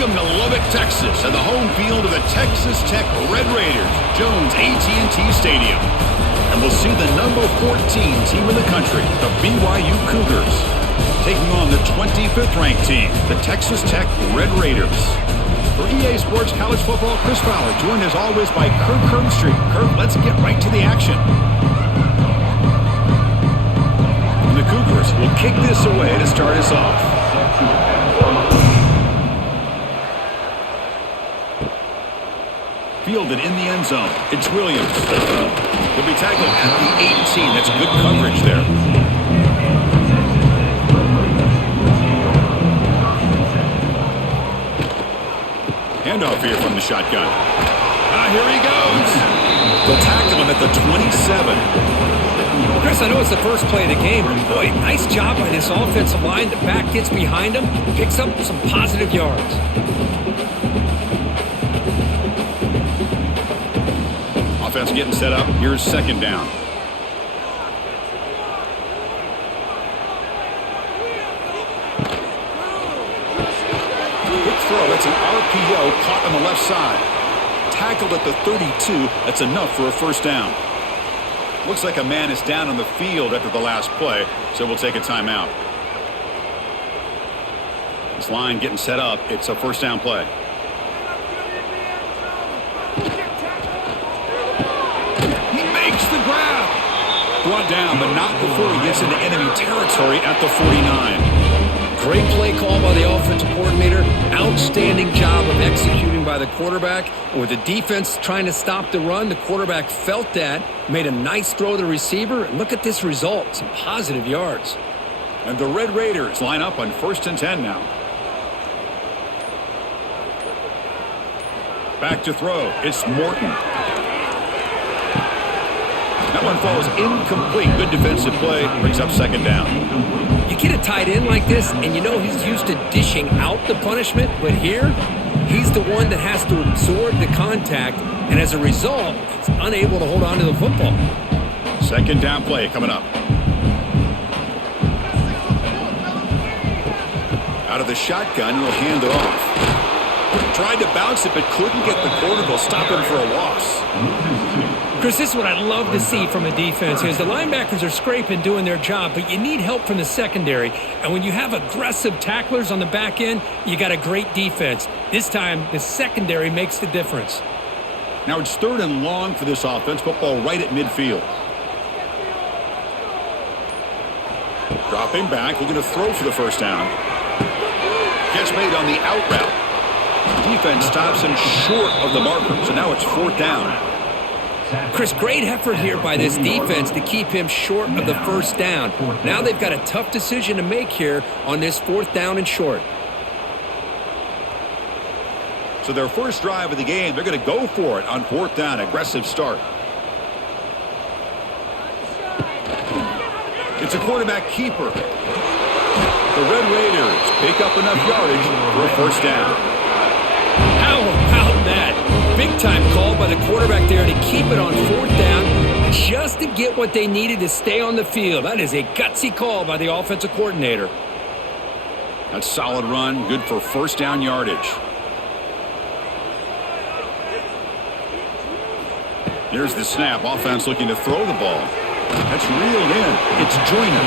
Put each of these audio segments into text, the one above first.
Welcome to Lubbock, Texas, and the home field of the Texas Tech Red Raiders, Jones AT&T Stadium. And we'll see the number 14 team in the country, the BYU Cougars, taking on the 25th ranked team, the Texas Tech Red Raiders. For EA Sports College Football, Chris Fowler, joined as always by Kirk Herbstreit. Kirk, let's get right to the action. And the Cougars will kick this away to start us off. Fielded in the end zone. It's Williams. He'll be tackled at the 18. That's good coverage there. Handoff here from the shotgun. Here he goes. They'll tackle him at the 27. Chris, I know it's the first play of the game, but boy, nice job by this offensive line. The back gets behind him, picks up some positive yards. Offense getting set up. Here's second down. Quick throw. That's an RPO caught on the left side. Tackled at the 32. That's enough for a first down. Looks like a man is down on the field after the last play, so we'll take a timeout. This line getting set up. It's a first down play. Brought down, but not before he gets into enemy territory at the 49. Great play call by the offensive coordinator. Outstanding job of executing by the quarterback. With the defense trying to stop the run, the quarterback felt that, made a nice throw to the receiver, and look at this result, some positive yards. And the Red Raiders line up on 1st and 10 now. Back to throw. It's Morton. That one falls incomplete. Good defensive play. Brings up second down. You get a tight end like this, and you know he's used to dishing out the punishment, but here, he's the one that has to absorb the contact, and as a result, he's unable to hold on to the football. Second down play coming up. Out of the shotgun, he'll hand it off. Tried to bounce it, but couldn't get the corner to stop him for a loss. Chris, this is what I love to see from a defense is the linebackers are scraping, doing their job, but you need help from the secondary. And when you have aggressive tacklers on the back end, you got a great defense. This time, the secondary makes the difference. Now it's 3rd and long for this offense. Football right at midfield. Dropping back, looking to throw for the first down. Catch made on the out route. Defense stops him short of the marker, so now it's 4th down. Chris, great effort here by this defense to keep him short of the first down. Now they've got a tough decision to make here on this 4th down and short. So their first drive of the game, they're going to go for it on 4th down. Aggressive start. It's a quarterback keeper. The Red Raiders pick up enough yardage for a first down. How about that? Big time call by the quarterback there to keep it on 4th down just to get what they needed to stay on the field. That is a gutsy call by the offensive coordinator. That's a solid run, good for first down yardage. Here's the snap. Offense looking to throw the ball. That's reeled in. It's Joyner.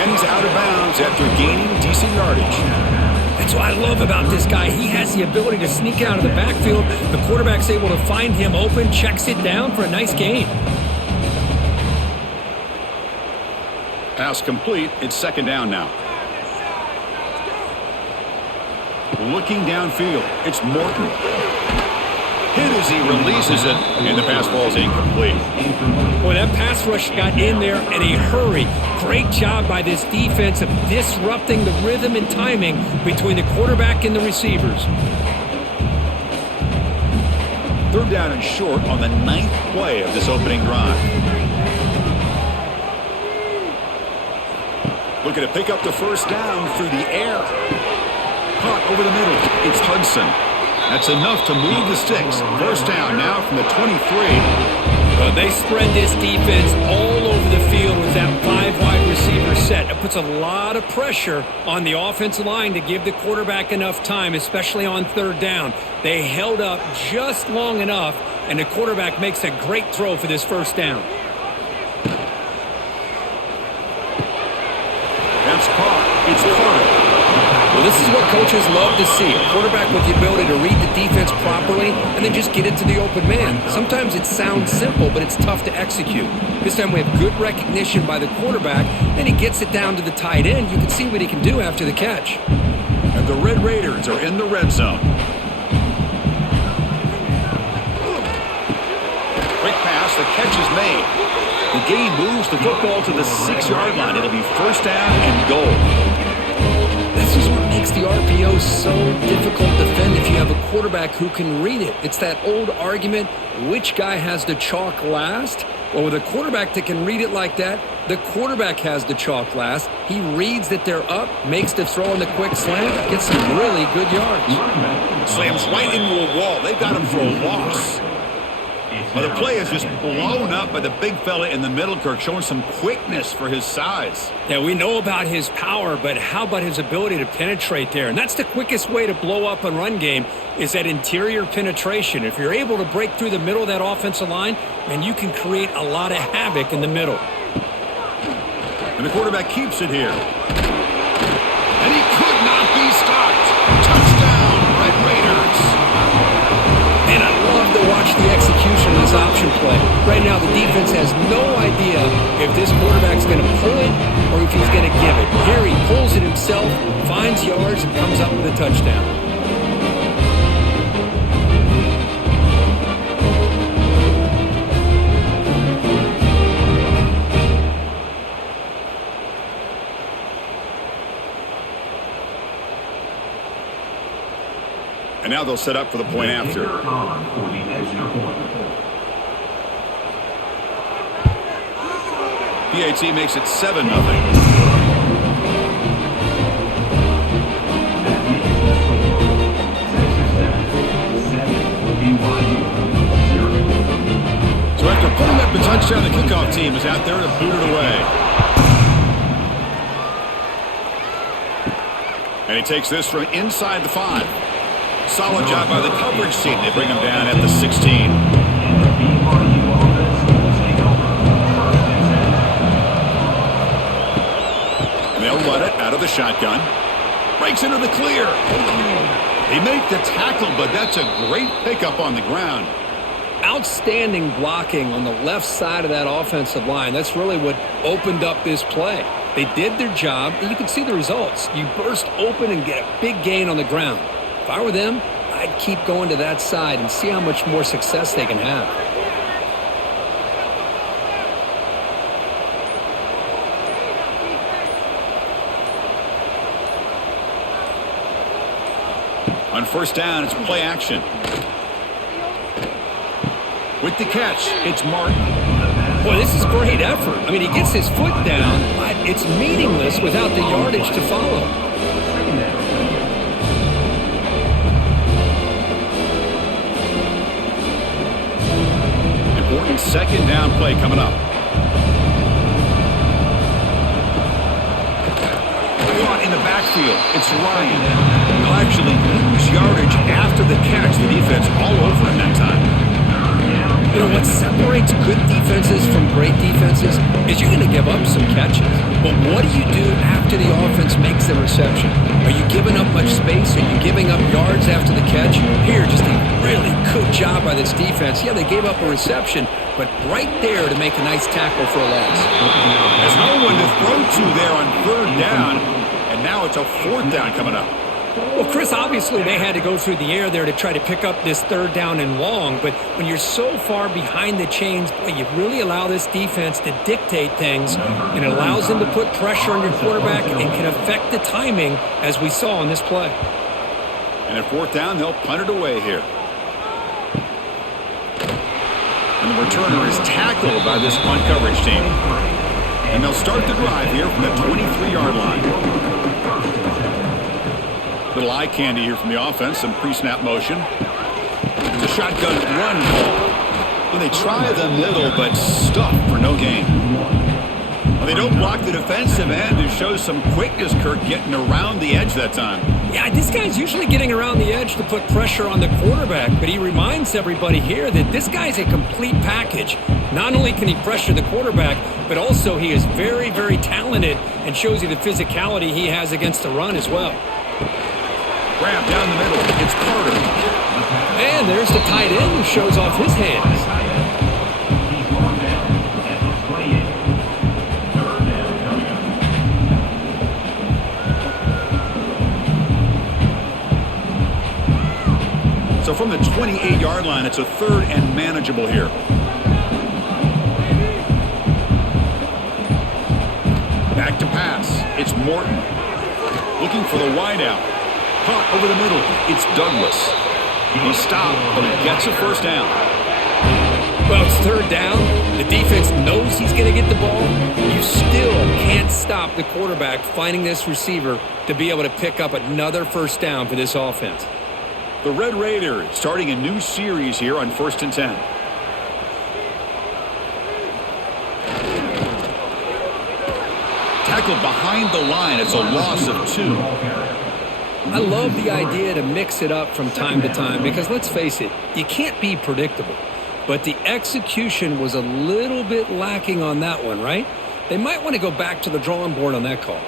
And he's out of bounds after gaining decent yardage. That's what I love about this guy. He has the ability to sneak out of the backfield. The quarterback's able to find him open, checks it down for a nice gain. Pass complete. It's 2nd down now. Looking downfield. It's Morton. Hit as he releases it, and the pass ball is incomplete. Boy, that pass rush got in there in a hurry. Great job by this defense of disrupting the rhythm and timing between the quarterback and the receivers. 3rd down and short on the 9th play of this opening drive. Looking to pick up the first down through the air. Caught over the middle. It's Hudson. That's enough to move the sticks. First down now from the 23. They spread this defense all over the field with that 5 wide receiver. receiver set. It puts a lot of pressure on the offensive line to give the quarterback enough time, especially on third down. They held up just long enough, and the quarterback makes a great throw for this first down. That's caught. It's caught. Well, this is what coaches love to see. A quarterback with the ability to read the defense properly and then just get it to the open man. Sometimes it sounds simple, but it's tough to execute. This time we have good recognition by the quarterback, then he gets it down to the tight end. You can see what he can do after the catch. And the Red Raiders are in the red zone. Quick pass, the catch is made. The game moves the football to the 6-yard line. It'll be first down and goal. This is what makes the RPO so difficult to defend if you have a quarterback who can read it. It's that old argument, which guy has the chalk last? Well, with a quarterback that can read it like that, the quarterback has the chalk last. He reads that they're up, makes the throw on the quick slant, gets some really good yards. Slams right into a wall. They've got him for a loss. Well, the play is just blown up by the big fella in the middle, Kirk, showing some quickness for his size. Yeah, we know about his power, but how about his ability to penetrate there? And that's the quickest way to blow up a run game is that interior penetration. If you're able to break through the middle of that offensive line, then you can create a lot of havoc in the middle. And the quarterback keeps it here. And he could not be stopped. Touchdown, Red Raiders. And I love to watch the execution of this option play. Right now, the defense has no idea if this quarterback's going to pull it or if he's going to give it. Here he pulls it himself, finds yards, and comes up with a touchdown. And now they'll set up for the point after. PAT makes it 7-0. So after putting up the touchdown, the kickoff team is out there to boot it away. And he takes this from inside the 5. Solid job by the coverage team. They bring him down at the 16. And they'll run it out of the shotgun. Breaks into the clear. They make the tackle, but that's a great pickup on the ground. Outstanding blocking on the left side of that offensive line. That's really what opened up this play. They did their job, and you can see the results. You burst open and get a big gain on the ground. If I were them, I'd keep going to that side and see how much more success they can have. On first down, it's play action. With the catch, it's Martin. Boy, this is great effort. I mean, he gets his foot down, but it's meaningless without the yardage to follow. Important second down play coming up. Caught in the backfield. It's Ryan. He'll actually lose yardage after the catch. The defense all over him that time. You know, what separates good defenses from great defenses is you're going to give up some catches. But what do you do after the offense makes the reception? Are you giving up much space? Are you giving up yards after the catch? Here, just a really good job by this defense. Yeah, they gave up a reception, but right there to make a nice tackle for a loss. There's no one to throw to there on third down, and now it's a fourth down coming up. Well, Chris, obviously they had to go through the air there to try to pick up this third down and long, but when you're so far behind the chains, boy, you really allow this defense to dictate things, and it allows them to put pressure on your quarterback and can affect the timing, as we saw on this play. And at fourth down, they'll punt it away here. And the returner is tackled by this punt coverage team. And they'll start the drive here from the 23-yard line. Little eye candy here from the offense, some pre-snap motion. It's a shotgun run call. Well, they try the middle, but stuffed for no gain. Well, they don't block the defensive end and show some quickness, Kirk, getting around the edge that time. Yeah, this guy's usually getting around the edge to put pressure on the quarterback, but he reminds everybody here that this guy's a complete package. Not only can he pressure the quarterback, but also he is very, very talented and shows you the physicality he has against the run as well. Grab down the middle. It's Carter. And there's the tight end who shows off his hands. So from the 28-yard line, it's a third and manageable here. Back to pass. It's Morton. Looking for the wideout. Caught over the middle. It's Douglas. He stopped, but he gets a first down. Well, it's third down. The defense knows he's going to get the ball. You still can't stop the quarterback finding this receiver to be able to pick up another first down for this offense. The Red Raiders starting a new series here on 1st and 10. Tackled behind the line. It's a loss of 2. I love the idea to mix it up from time to time because, let's face it, you can't be predictable. But the execution was a little bit lacking on that one, right? They might want to go back to the drawing board on that call.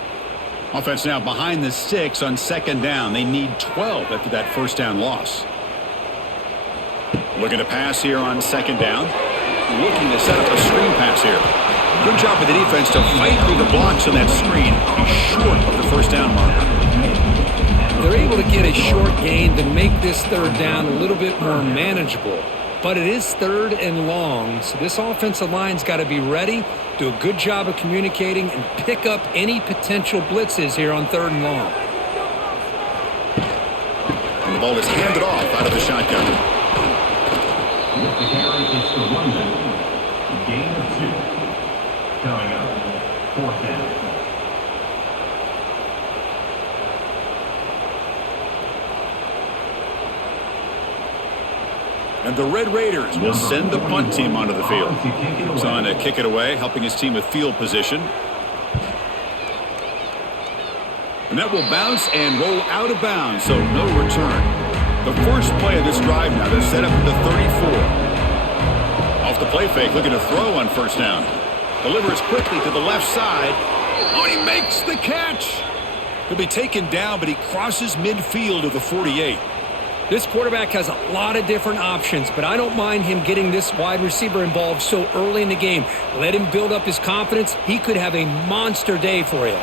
Offense now behind the 6 on 2nd down. They need 12 after that first down loss. Looking to pass here on 2nd down. Looking to set up a screen pass here. Good job with the defense to fight through the blocks on that screen. He's short of the first down marker. They're able to get a short gain to make this third down a little bit more manageable. But it is third and long, so this offensive line's got to be ready, do a good job of communicating, and pick up any potential blitzes here on 3rd and long. And the ball is handed off out of the shotgun. With the carry, it's the running. Gain of 2. Coming up, 4th down. And the Red Raiders will send the punt team onto the field. He's on to kick it away, helping his team with field position. And that will bounce and roll out of bounds, so no return. The first play of this drive now, they're set up at the 34. Off the play fake, looking to throw on 1st down. Delivers quickly to the left side. Oh, he makes the catch. He'll be taken down, but he crosses midfield to the 48. This quarterback has a lot of different options, but I don't mind him getting this wide receiver involved so early in the game. Let him build up his confidence. He could have a monster day for you.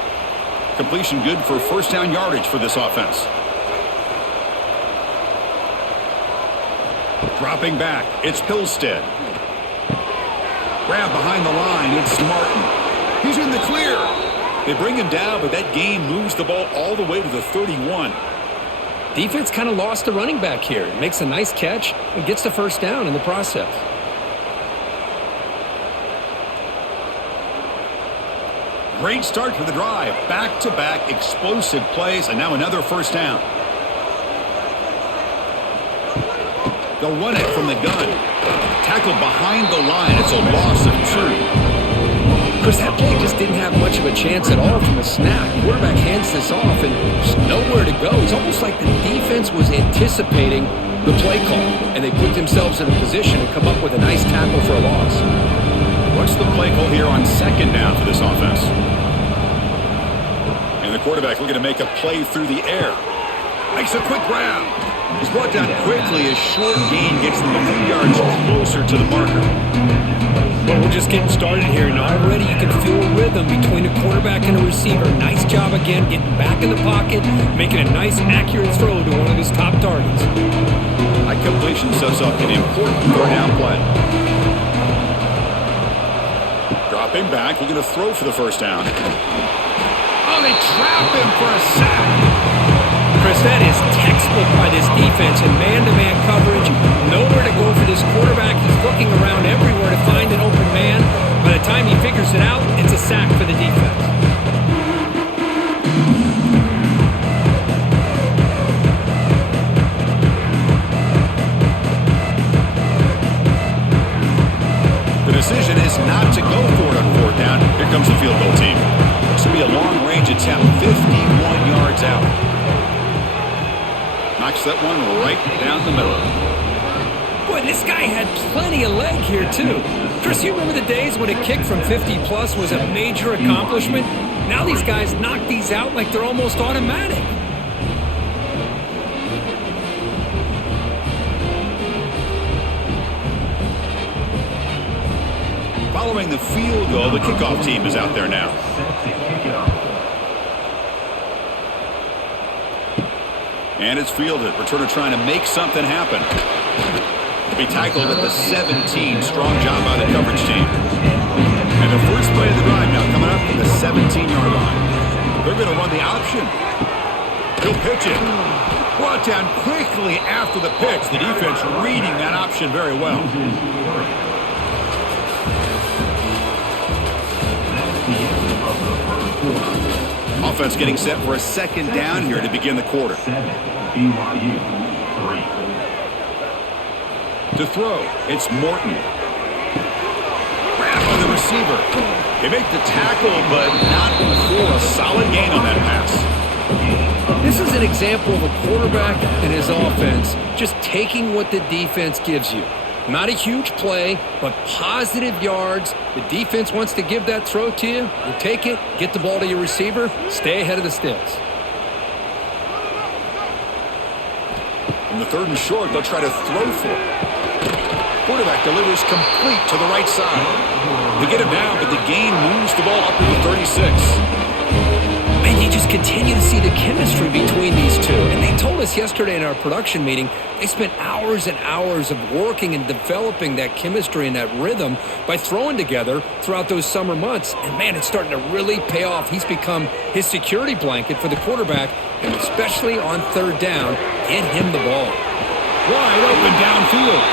Completion good for first down yardage for this offense. Dropping back, it's Pilstead. Grab behind the line, it's Martin. He's in the clear. They bring him down, but that gain moves the ball all the way to the 31. Defense kind of lost the running back here. Makes a nice catch and gets the first down in the process. Great start to the drive. Back-to-back explosive plays, and now another first down. They'll run it from the gun. Tackled behind the line. It's a loss of 2. Chris, that play just didn't have much of a chance at all from the snap. The quarterback hands this off and just nowhere to go. It's almost like the defense was anticipating the play call, and they put themselves in a position to come up with a nice tackle for a loss. What's the play call here on 2nd down for this offense? And the quarterback looking to make a play through the air. Makes a quick grab. He's brought down quickly. A short gain gets them a few yards closer to the marker. Well, we're just getting started here, and already you can feel a rhythm between a quarterback and a receiver. Nice job again, getting back in the pocket, making a nice, accurate throw to one of his top targets. High completion sets up an important 3rd down play. Dropping back, looking to throw for the first down. Oh, they trap him for a sack. Chris, that is textbook by this defense in man-to-man coverage. Nowhere to go for this quarterback. He's looking around everywhere to find an open man. By the time he figures it out, it's a sack for the defense. The decision is not to go for it on 4th down. Here comes the field goal Knocks that one right down the middle. Boy, this guy had plenty of leg here, too. Chris, you remember the days when a kick from 50-plus was a major accomplishment? Now these guys knock these out like they're almost automatic. Following the field goal, the kickoff team is out there now. And it's fielded. Returner trying to make something happen. To be tackled at the 17. Strong job by the coverage team. And the first play of the drive now coming up from the 17-yard line. They're going to run the option. He'll pitch it. Brought down quickly after the pitch. The defense reading that option very well. Offense getting set for a second down here to begin the quarter. BYU 3. To throw, it's Morton. Grab on the receiver. They make the tackle, but not for a solid gain on that pass. This is an example of a quarterback and his offense just taking what the defense gives you. Not a huge play, but positive yards. The defense wants to give that throw to you. You take it, get the ball to your receiver, stay ahead of the sticks. In the 3rd and short, they'll try to throw for it. Quarterback delivers complete to the right side. They get him down, but the gain moves the ball up to the 36. And you just continue to see the chemistry between these two. And they told us yesterday in our production meeting, they spent hours and hours of working and developing that chemistry and that rhythm by throwing together throughout those summer months. And, man, it's starting to really pay off. He's become his security blanket for the quarterback, and especially on 3rd down, get him the ball. Wide open downfield.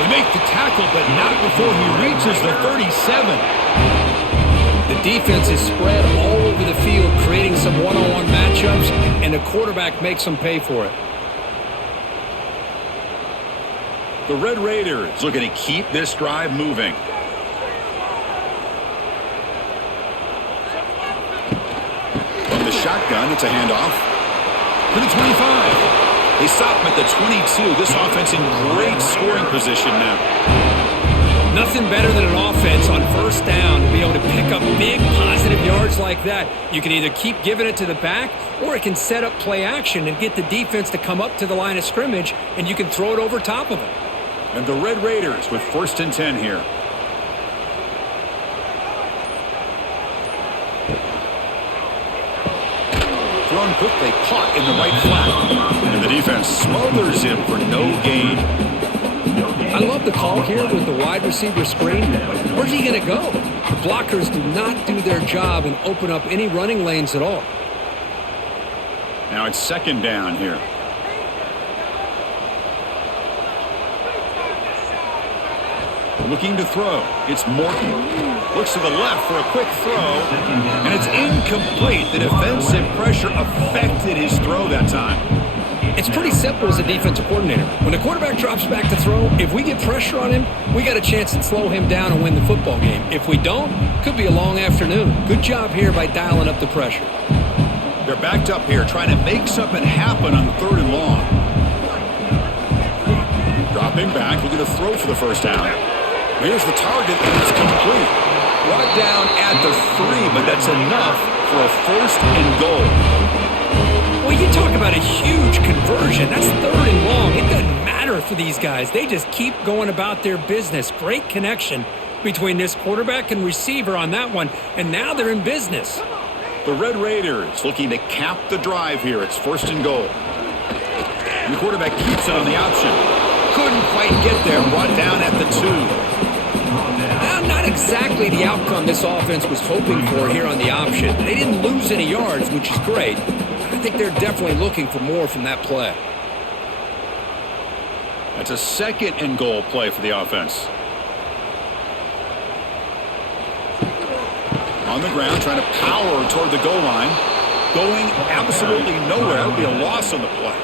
They make the tackle, but not before he reaches the 37. The defense is spread all over the field, creating some one-on-one matchups, and the quarterback makes them pay for it. The Red Raiders looking to keep this drive moving. From the shotgun, it's a handoff to the 25. They stop him at the 22. This offense in great scoring position now. Nothing better than an offense on 1st down to be able to pick up big positive yards like that. You can either keep giving it to the back, or it can set up play action and get the defense to come up to the line of scrimmage, and you can throw it over top of them. And the Red Raiders with 1st and 10 here. Thrown quickly, caught in the right flat. And the defense smothers him for no gain. I love the call here with the wide receiver screen. Where's he going to go? The blockers do not do their job and open up any running lanes at all. Now it's 2nd down here. Looking to throw. It's Morton. Looks to the left for a quick throw. And it's incomplete. The defensive pressure affected his throw that time. It's pretty simple as a defensive coordinator. When the quarterback drops back to throw, if we get pressure on him, we got a chance to slow him down and win the football game. If we don't, could be a long afternoon. Good job here by dialing up the pressure. They're backed up here trying to make something happen on 3rd and long. Dropping back, looking to throw for the 1st down. Here's the target, and it's complete. Brought down at the 3, but that's enough for a 1st and goal. Well, you talk about a huge conversion. That's 3rd and long. It doesn't matter for these guys. They just keep going about their business. Great connection between this quarterback and receiver on that one, and now they're in business. The Red Raiders looking to cap the drive here. It's 1st and goal. And the quarterback keeps it on the option. Couldn't quite get there. Brought down at the 2. Not exactly the outcome this offense was hoping for here on the option. They didn't lose any yards, which is great. I think they're definitely looking for more from that play. That's a 2nd and goal play for the offense. On the ground, trying to power toward the goal line. Going absolutely nowhere. It'll be a loss on the play.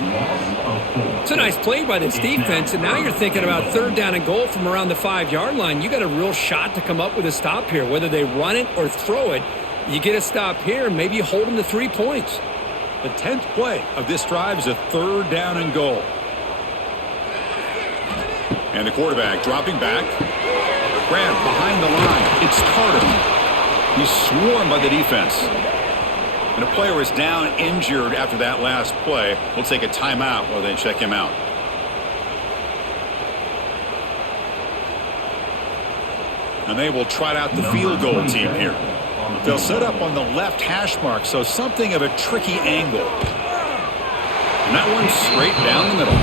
It's a nice play by this defense, and now you're thinking about 3rd down and goal from around the 5-yard line. You got a real shot to come up with a stop here. Whether they run it or throw it, you get a stop here, and maybe you hold them to 3 points. The 10th play of this drive is a 3rd down and goal. And the quarterback dropping back. Grab behind the line. It's Carter. He's swarmed by the defense. And a player is down injured after that last play. We'll take a timeout while they check him out. And they will trot out the field goal team here. They'll set up on the left hash mark, so something of a tricky angle. And that one's straight down the middle.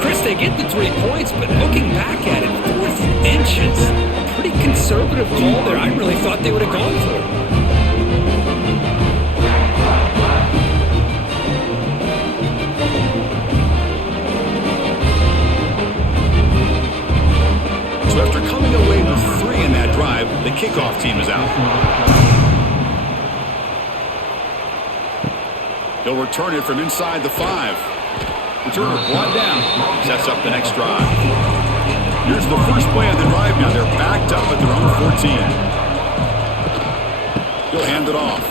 Chris, they get the 3 points, but looking back at it, 4th and inches. Pretty conservative call there. I really thought they would have gone for it. So after coming away with 3 in that drive, the kickoff team is out. He'll return it from inside the 5. Returner brought down. Sets up the next drive. Here's the first play of the drive now. They're backed up at their own 14. He'll hand it off.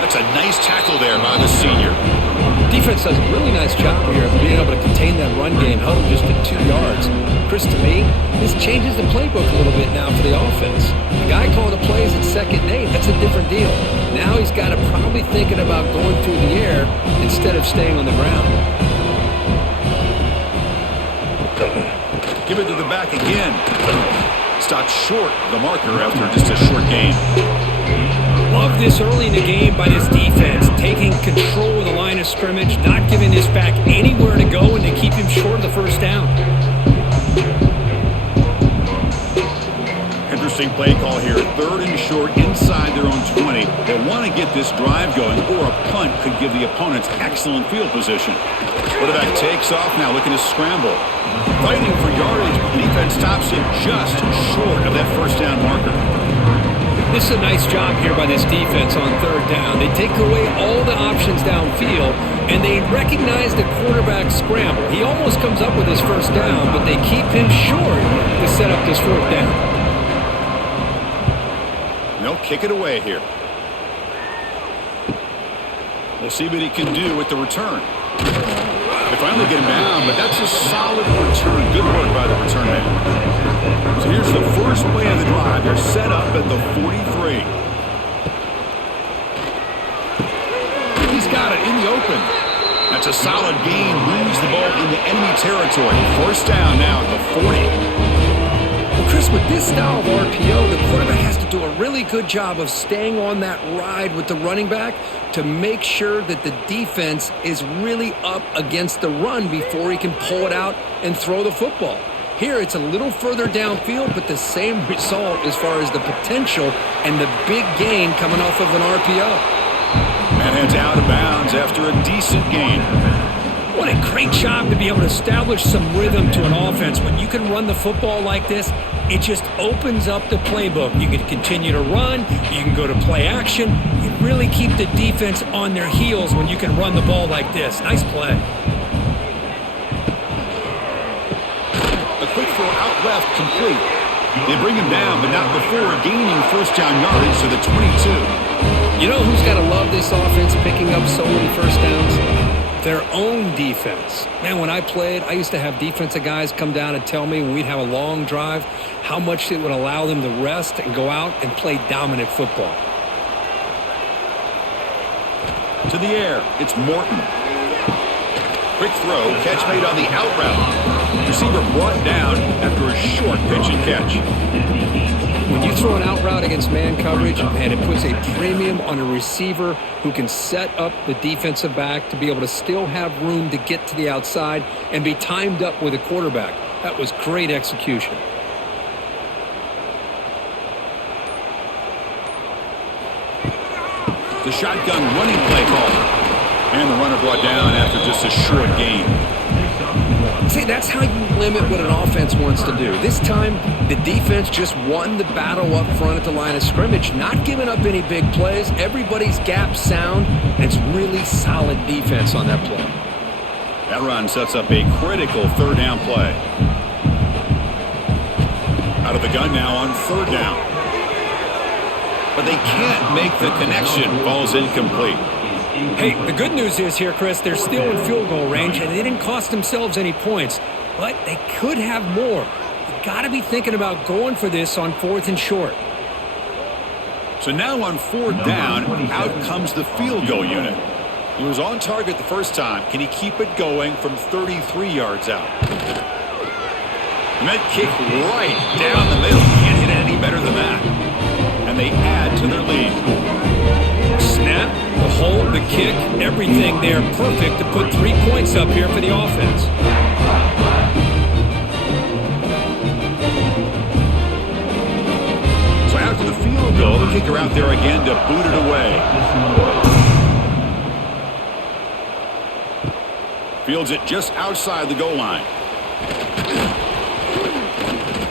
That's a nice tackle there by the senior. Defense does a really nice job here of being able to contain that run game, held them just at 2 yards. Chris, to me, this changes the playbook a little bit now for the offense. The guy calling the plays at 2nd and 8, that's a different deal. Now he's got to probably thinking about going through the air instead of staying on the ground. Give it to the back again. Stopped short of the marker after just a short gain. Love this early in the game by this defense, taking control of the line of scrimmage, not giving this back anywhere to go, and to keep him short of the 1st down. Interesting play call here. 3rd and short inside their own 20. They want to get this drive going, or a punt could give the opponents excellent field position. Quarterback takes off now, looking to scramble. Fighting for yardage, but the defense stops it just short of that 1st down marker. This is a nice job here by this defense on 3rd down. They take away all the options downfield, and they recognize the quarterback scramble. He almost comes up with his 1st down, but they keep him short to set up this 4th down. They'll kick it away here. We'll see what he can do with the return. They finally get him down, but that's a solid return. Good work by the return man. So here's the first play of the drive. They're set up at the 43. He's got it in the open. That's a solid gain. Moves the ball into enemy territory. 1st down now at the 40. Well, Chris, with this style of RPO, the quarterback has to do a really good job of staying on that ride with the running back to make sure that the defense is really up against the run before he can pull it out and throw the football. Here, it's a little further downfield, but the same result as far as the potential and the big gain coming off of an RPO. And heads out of bounds after a decent gain. What a great job to be able to establish some rhythm to an offense. When you can run the football like this, it just opens up the playbook. You can continue to run. You can go to play action. You really keep the defense on their heels when you can run the ball like this. Nice play. A quick throw out left, complete. They bring him down, but not before gaining 1st down yardage to the 22. You know who's got to love this offense picking up so many 1st downs? Their own defense. Man, when I played, I used to have defensive guys come down and tell me when we'd have a long drive how much it would allow them to rest and go out and play dominant football. To the air, it's Morton. Quick throw, catch made on the out route. Receiver brought down after a short pitch and catch. When you throw an out route against man coverage, and it puts a premium on a receiver who can set up the defensive back to be able to still have room to get to the outside and be timed up with a quarterback. That was great execution. The shotgun running play call. And the runner brought down after just a short gain. See, that's how you limit what an offense wants to do. This time, the defense just won the battle up front at the line of scrimmage, not giving up any big plays. Everybody's gap sound, and it's really solid defense on that play. That run sets up a critical 3rd down play. Out of the gun now on 3rd down. but they can't make the connection. Ball's incomplete. Hey, the good news is here, Chris, they're still in field goal range, and they didn't cost themselves any points, but they could have more. You got to be thinking about going for this on 4th and short. So now on 4th down, out comes the field goal unit. He was on target the first time. Can he keep it going from 33 yards out? That kick right down the middle. Can't hit any better than that. And they add to their lead. Snap, the hold, the kick, everything there perfect to put 3 points up here for the offense. So after the field goal, the kicker out there again to boot it away. Fields it just outside the goal line.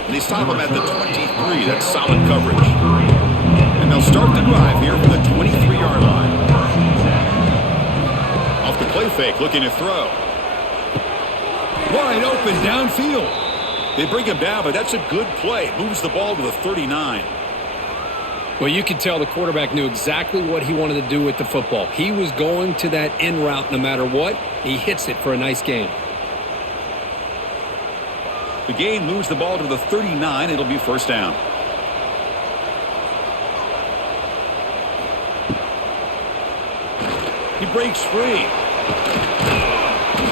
And they stop him at the 23. That's solid coverage. And they'll start the drive here from the 23-yard line. Off the play fake, looking to throw. Wide open downfield. They bring him down, but that's a good play. Moves the ball to the 39. Well, you could tell the quarterback knew exactly what he wanted to do with the football. He was going to that in route no matter what. He hits it for a nice gain. The gain moves the ball to the 39. It'll be first down. He breaks free.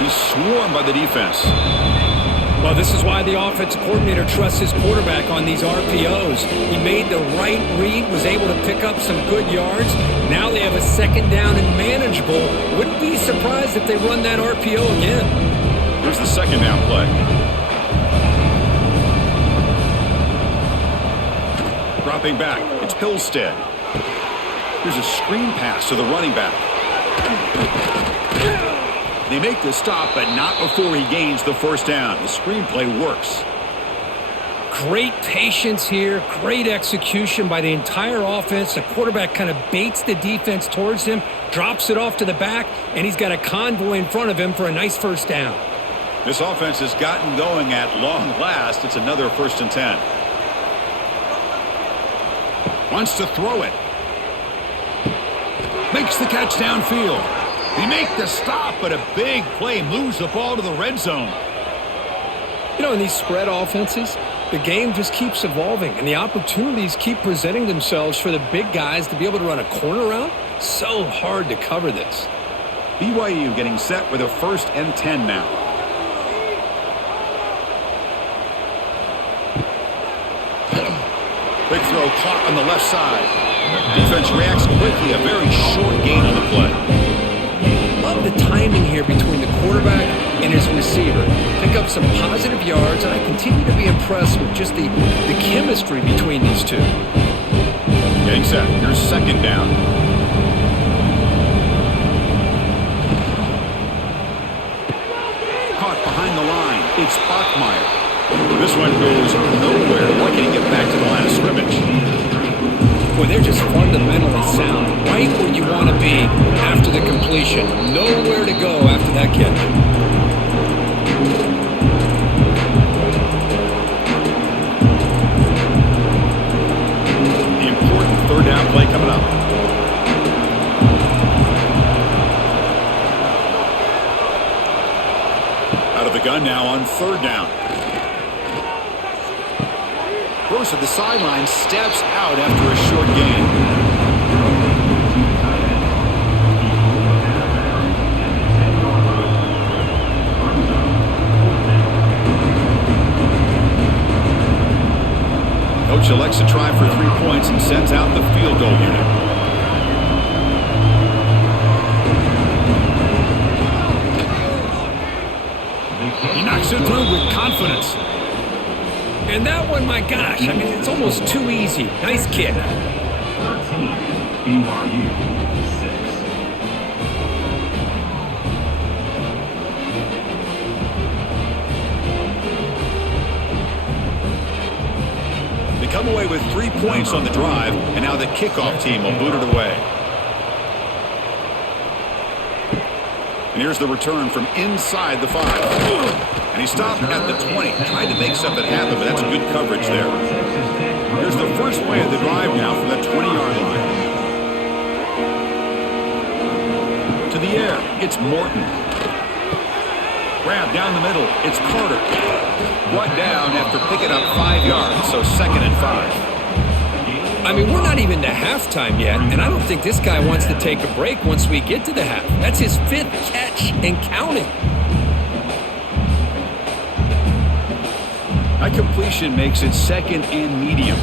He's swarmed by the defense. Well, this is why the offensive coordinator trusts his quarterback on these RPOs. He made the right read, was able to pick up some good yards. Now they have a 2nd down and manageable. Wouldn't be surprised if they run that RPO again. Here's the 2nd down play. Dropping back, it's Hillstead. Here's a screen pass to the running back. They make the stop, but not before he gains the first down. The screenplay works. Great patience here, great execution by the entire offense. The quarterback kind of baits the defense towards him, drops it off to the back, and he's got a convoy in front of him for a nice first down. This offense has gotten going at long last. It's another 1st and 10. Wants to throw it. Makes the catch downfield. They make the stop, but a big play moves the ball to the red zone. You know, in these spread offenses, the game just keeps evolving, and the opportunities keep presenting themselves for the big guys to be able to run a corner route. So hard to cover this. BYU getting set with a 1st and 10 now. Big throw caught on the left side. Defense reacts quickly. A very short gain on the play. Love the timing here between the quarterback and his receiver. Pick up some positive yards, and I continue to be impressed with just the chemistry between these two. Getting set. Here's 2nd down. Caught behind the line. It's Bachmeier. This one goes nowhere. Why can't he get back to the line of scrimmage? Boy, they're just fundamentally sound. Right where you want to be after the completion. Nowhere to go after that catch. The important 3rd down play coming up. Out of the gun now on 3rd down. Gross at the sideline steps out after a short gain. Coach elects to try for 3 points and sends out the field goal unit. He knocks it through with confidence. And that one, my gosh, I mean, it's almost too easy. Nice kick. 13, BYU 6. They come away with 3 points on the drive, and now the kickoff team will boot it away. And here's the return from inside the 5. And he stopped at the 20. Tried to make something happen, but that's good coverage there. Here's the first play of the drive now from the 20-yard line. To the air, it's Morton. Grab down the middle, it's Carter. Brought down after picking up 5 yards, so 2nd and 5. I mean, we're not even to halftime yet, and I don't think this guy wants to take a break once we get to the half. That's his 5th catch and counting. That completion makes it 2nd and medium.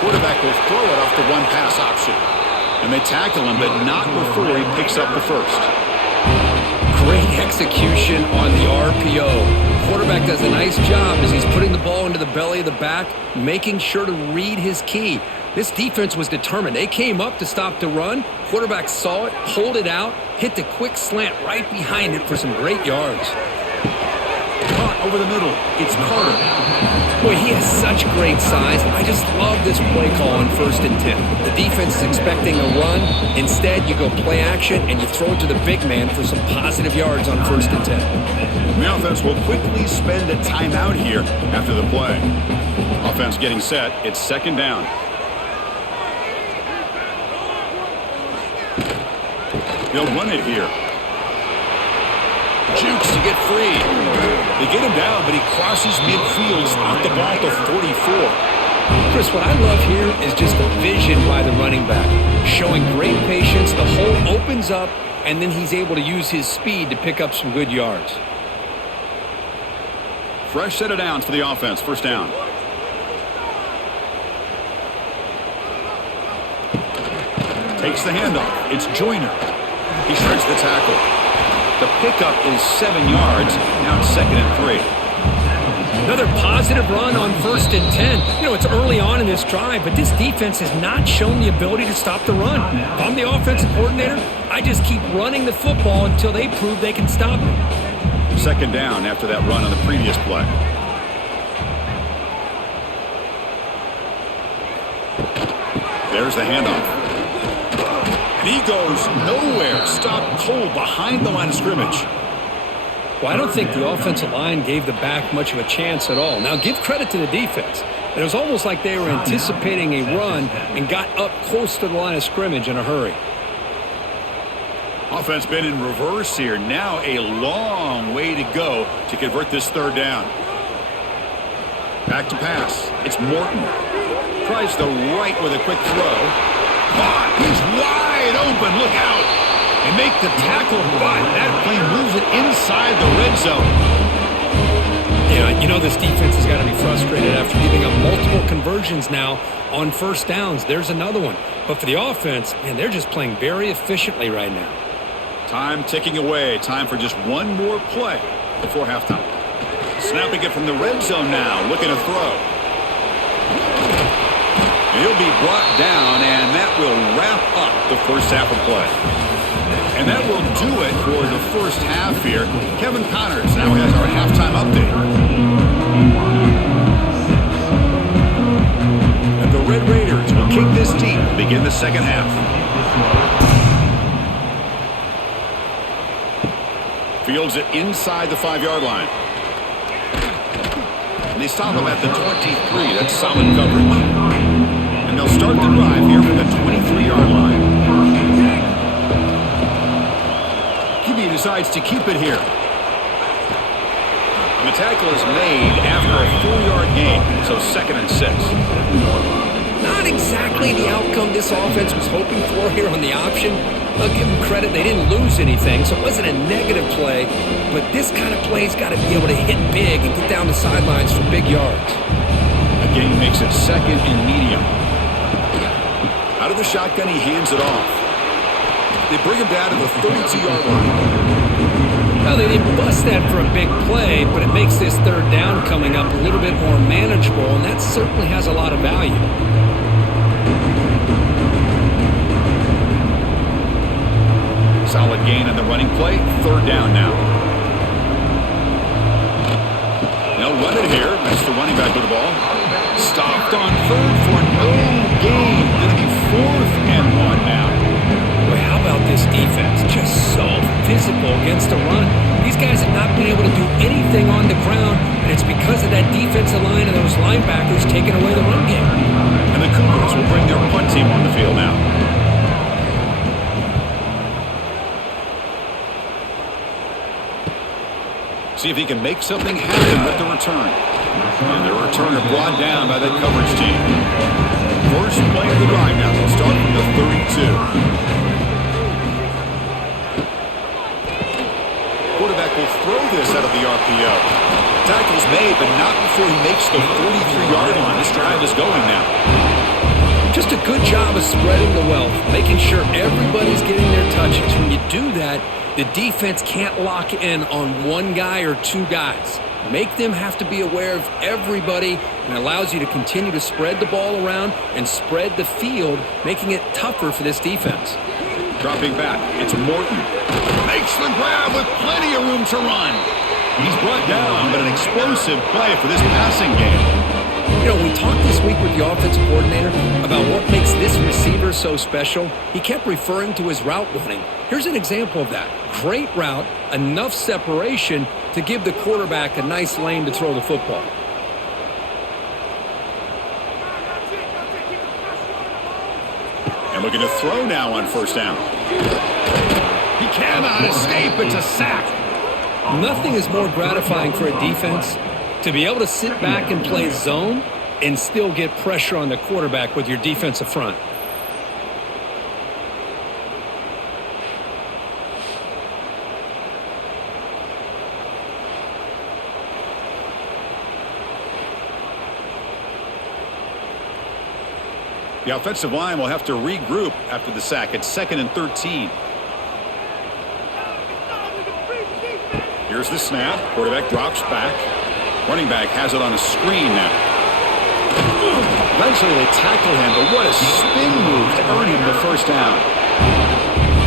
Quarterback will throw it off the one-pass option. And they tackle him, but not before he picks up the first. Great execution on the RPO. Quarterback does a nice job as he's putting the ball into the belly of the back, making sure to read his key. This defense was determined. They came up to stop the run. Quarterback saw it, pulled it out, hit the quick slant right behind it for some great yards. Caught over the middle. It's Carter. Boy, he has such great size. I just love this play call on 1st and 10. The defense is expecting a run. Instead, you go play action and you throw it to the big man for some positive yards on 1st and 10. The offense will quickly spend a timeout here after the play. Offense getting set. It's 2nd down. They'll run it here. Jukes to get free. They get him down, but he crosses midfield, stopped the ball to 44. Chris, what I love here is just the vision by the running back. Showing great patience, the hole opens up, and then he's able to use his speed to pick up some good yards. Fresh set of downs for the offense. 1st down. Takes the handoff. It's Joyner. He shreds the tackle. The pickup is 7 yards. Now it's 2nd and 3. Another positive run on 1st and 10. You know, it's early on in this drive, but this defense has not shown the ability to stop the run. If I'm the offensive coordinator, I just keep running the football until they prove they can stop it. 2nd down after that run on the previous play. There's the handoff. And he goes nowhere. Stopped cold behind the line of scrimmage. Well, I don't think the offensive line gave the back much of a chance at all. Now, give credit to the defense. It was almost like they were anticipating a run and got up close to the line of scrimmage in a hurry. Offense been in reverse here. Now a long way to go to convert this 3rd down. Back to pass. It's Morton. Tries the right with a quick throw. Caught. He's wide open. Look out. And make the tackle, but that play moves it inside the red zone. Yeah, you know this defense has got to be frustrated after giving up multiple conversions now on 1st downs. There's another one. But for the offense, man, they're just playing very efficiently right now. Time ticking away. Time for just one more play before halftime. Snapping it from the red zone now. Looking to throw. He'll be brought down, and that will wrap up the first half of play. And that will do it for the first half here. Kevin Connors now has our halftime update. And the Red Raiders will kick this deep to begin the 2nd half. Fields it inside the 5-yard line. And they stop him at the 23. That's solid coverage. And they'll start the drive here from the 23-yard line. QB decides to keep it here. And the tackle is made after a 4-yard gain, so 2nd and 6. Not exactly the outcome this offense was hoping for here on the option. I'll give them credit. They didn't lose anything, so it wasn't a negative play. But this kind of play's got to be able to hit big and get down the sidelines for big yards. A gain makes it 2nd and medium. Out of the shotgun, he hands it off. They bring him down to the 32-yard line. Well, they didn't bust that for a big play, but it makes this 3rd down coming up a little bit more manageable, and that certainly has a lot of value. Solid gain on the running play. 3rd down now. They'll run it here. That's the running back with the ball. Stopped on 3rd for no gain. Going to be 4th and 1 now. Boy, how about this defense? Just so physical against the run. These These guys have not been able to do anything on the ground, and it's because of that defensive line and those linebackers taking away the run game. And the Cougars will bring their punt team on the field now. See if he can make something happen with the return. And the returner brought down by that coverage team. First play of the drive now. They'll start from the 32. Quarterback will throw this out of the RPO. Tackle's made, but not before he makes the 43-yard line. This drive is going now. Just a good job of spreading the wealth, making sure everybody's getting their touches. When you do that, the defense can't lock in on one guy or two guys. Make them have to be aware of everybody, and allows you to continue to spread the ball around and spread the field, making it tougher for this defense. Dropping back, it's Morton. Makes the grab with plenty of room to run. He's brought down, but an explosive play for this passing game. You know, we talked this week with the offensive coordinator about what makes this receiver so special. He kept referring to his route running. Here's an example of that. Great route, enough separation to give the quarterback a nice lane to throw the football. And looking to throw now on first down. He cannot escape. It's a sack. Nothing is more gratifying for a defense to be able to sit back and play zone and still get pressure on the quarterback with your defensive front. The offensive line will have to regroup after the sack. It's 2nd and 13. Here's the snap. Quarterback drops back. Running back has it on a screen now. Eventually they tackle him, but what a spin move to earn him the first down.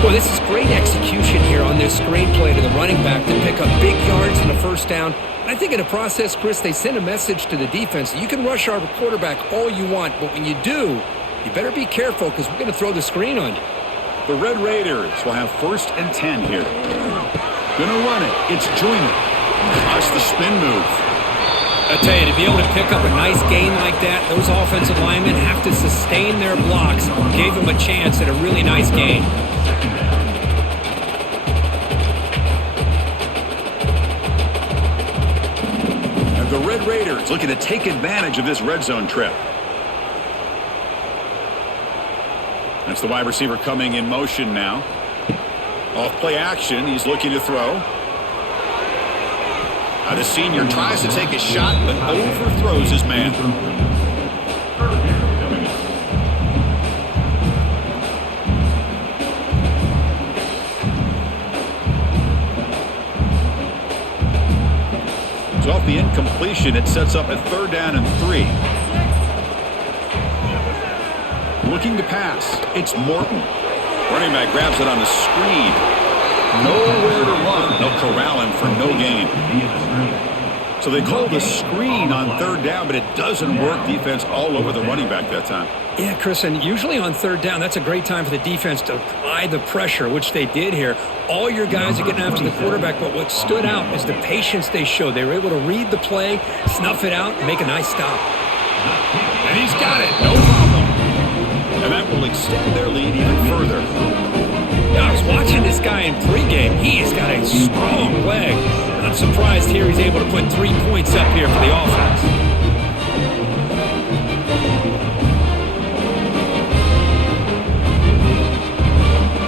Well, this is great execution here on this screen play to the running back to pick up big yards in the first down. And I think in the process, Chris, they send a message to the defense. You can rush our quarterback all you want, but when you do, you better be careful because we're going to throw the screen on you. The Red Raiders will have 1st and 10 here. Gonna run it. It's Joyner. That's the spin move. I tell you, to be able to pick up a nice gain like that, those offensive linemen have to sustain their blocks. Gave them a chance at a really nice gain. And the Red Raiders looking to take advantage of this red zone trip. That's the wide receiver coming in motion now. Off play action, he's looking to throw. Now the senior tries to take a shot, but overthrows his man. So off the incompletion, it sets up a 3rd down and 3. Looking to pass, it's Morton. Running back grabs it on the screen. Nowhere to run. They'll corral him for no gain. So they call the screen on 3rd down, but it doesn't work. Defense all over the running back that time. Yeah, Chris, and usually on 3rd down, that's a great time for the defense to apply the pressure, which they did here. All your guys are getting after the quarterback, but what stood out is the patience they showed. They were able to read the play, snuff it out, and make a nice stop. And he's got it. No problem. And that will extend their lead even further. Yeah, I was watching this guy in pregame. He has got a strong leg. Not surprised here he's able to put 3 points up here for the offense.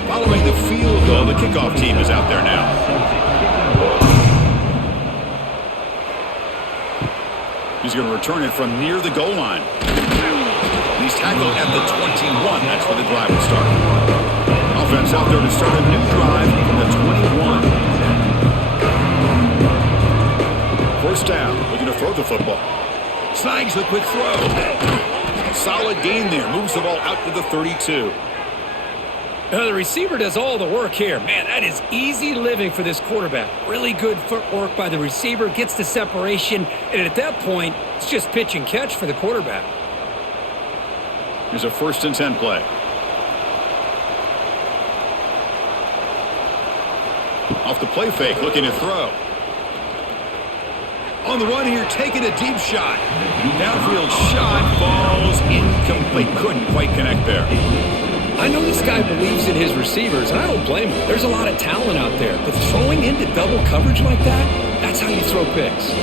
Following the field goal, the kickoff team is out there now. He's going to return it from near the goal line. He's tackled at the 21. That's where the drive will start. Offense out there to start a new drive from the 21. First down, looking to throw the football. Snags the quick throw. Solid gain there. Moves the ball out to the 32. Now the receiver does all the work here. Man, that is easy living for this quarterback. Really good footwork by the receiver. Gets the separation. And at that point, it's just pitch and catch for the quarterback. Here's a 1st and 10 play. Off the play fake, looking to throw. On the run here, taking a deep shot. Downfield shot falls incomplete. Couldn't quite connect there. I know this guy believes in his receivers, and I don't blame him. There's a lot of talent out there, but throwing into double coverage like that, that's how you throw picks.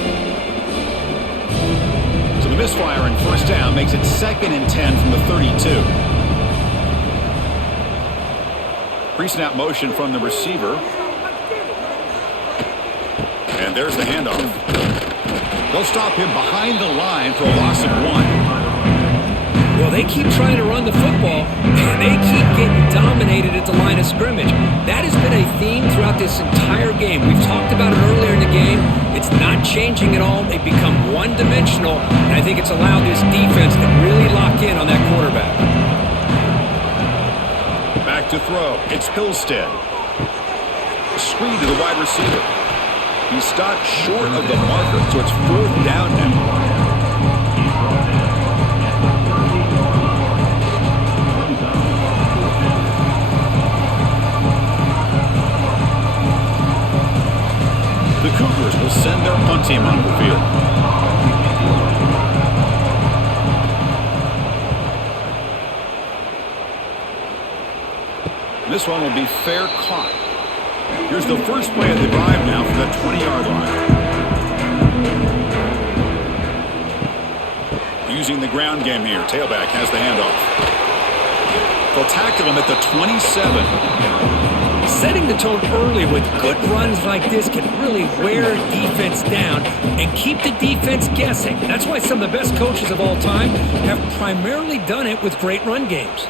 So the misfire in first down makes it 2nd and 10 from the 32. Pre-snap motion from the receiver. And there's the handoff. They'll stop him behind the line for a loss of 1. Well, they keep trying to run the football, and they keep getting dominated at the line of scrimmage. That has been a theme throughout this entire game. We've talked about it earlier in the game. It's not changing at all. They've become one-dimensional, and I think it's allowed this defense to really lock in on that quarterback. Back to throw. It's Hillstead. Screen to the wide receiver. He stopped short of the marker, so it's 4th down now. The Cougars will send their punt team onto the field. This one will be fair caught. Here's the first play of the drive now from the 20-yard line. Using the ground game here. Tailback has the handoff. They'll tackle him at the 27. Setting the tone early with good runs like this can really wear defense down and keep the defense guessing. That's why some of the best coaches of all time have primarily done it with great run games.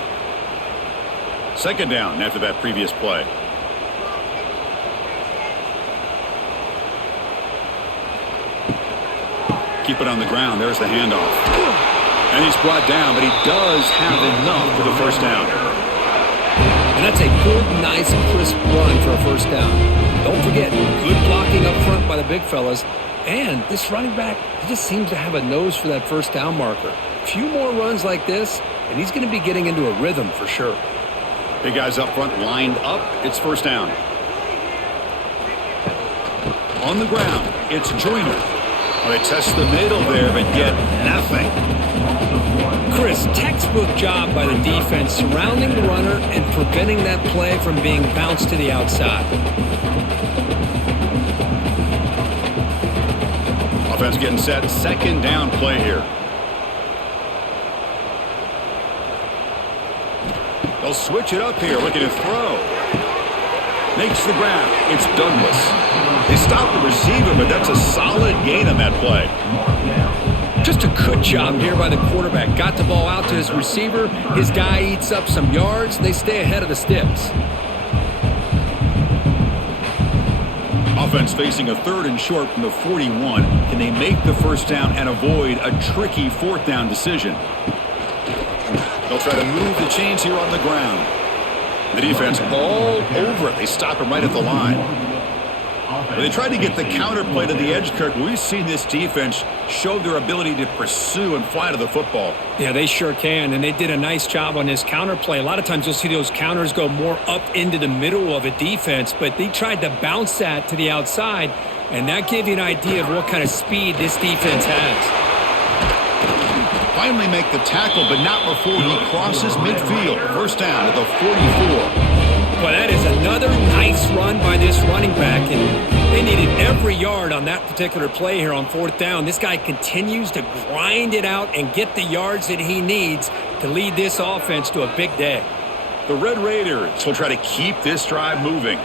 2nd down after that previous play. Keep it on the ground. There's the handoff. And he's brought down, but he does have enough for the first down. And that's a good, nice, crisp run for a first down. Don't forget, good blocking up front by the big fellas. And this running back, he just seems to have a nose for that first down marker. A few more runs like this, and he's going to be getting into a rhythm for sure. Big guys up front lined up. It's first down. On the ground, it's Joyner. Well, they test the middle there, but get nothing. Chris, textbook job by the defense surrounding the runner and preventing that play from being bounced to the outside. Offense getting set. 2nd down play here. They'll switch it up here, looking to throw. Makes the grab. It's Douglas. They stop the receiver, but that's a solid gain on that play. Just a good job here by the quarterback. Got the ball out to his receiver. His guy eats up some yards. They stay ahead of the sticks. Offense facing a 3rd and short from the 41. Can they make the first down and avoid a tricky 4th down decision? They'll try to move the chains here on the ground. The defense all over it. They stop him right at the line. When they tried to get the counter play to the edge, Kirk, we've seen this defense show their ability to pursue and fly to the football. Yeah, they sure can, and they did a nice job on this counter play. A lot of times you'll see those counters go more up into the middle of a defense, but they tried to bounce that to the outside, and that gave you an idea of what kind of speed this defense has. Finally make the tackle, but not before he crosses midfield. First down at the 44. Well, that is another nice run by this running back, and they needed every yard on that particular play here on 4th down. This guy continues to grind it out and get the yards that he needs to lead this offense to a big day. The Red Raiders will try to keep this drive moving.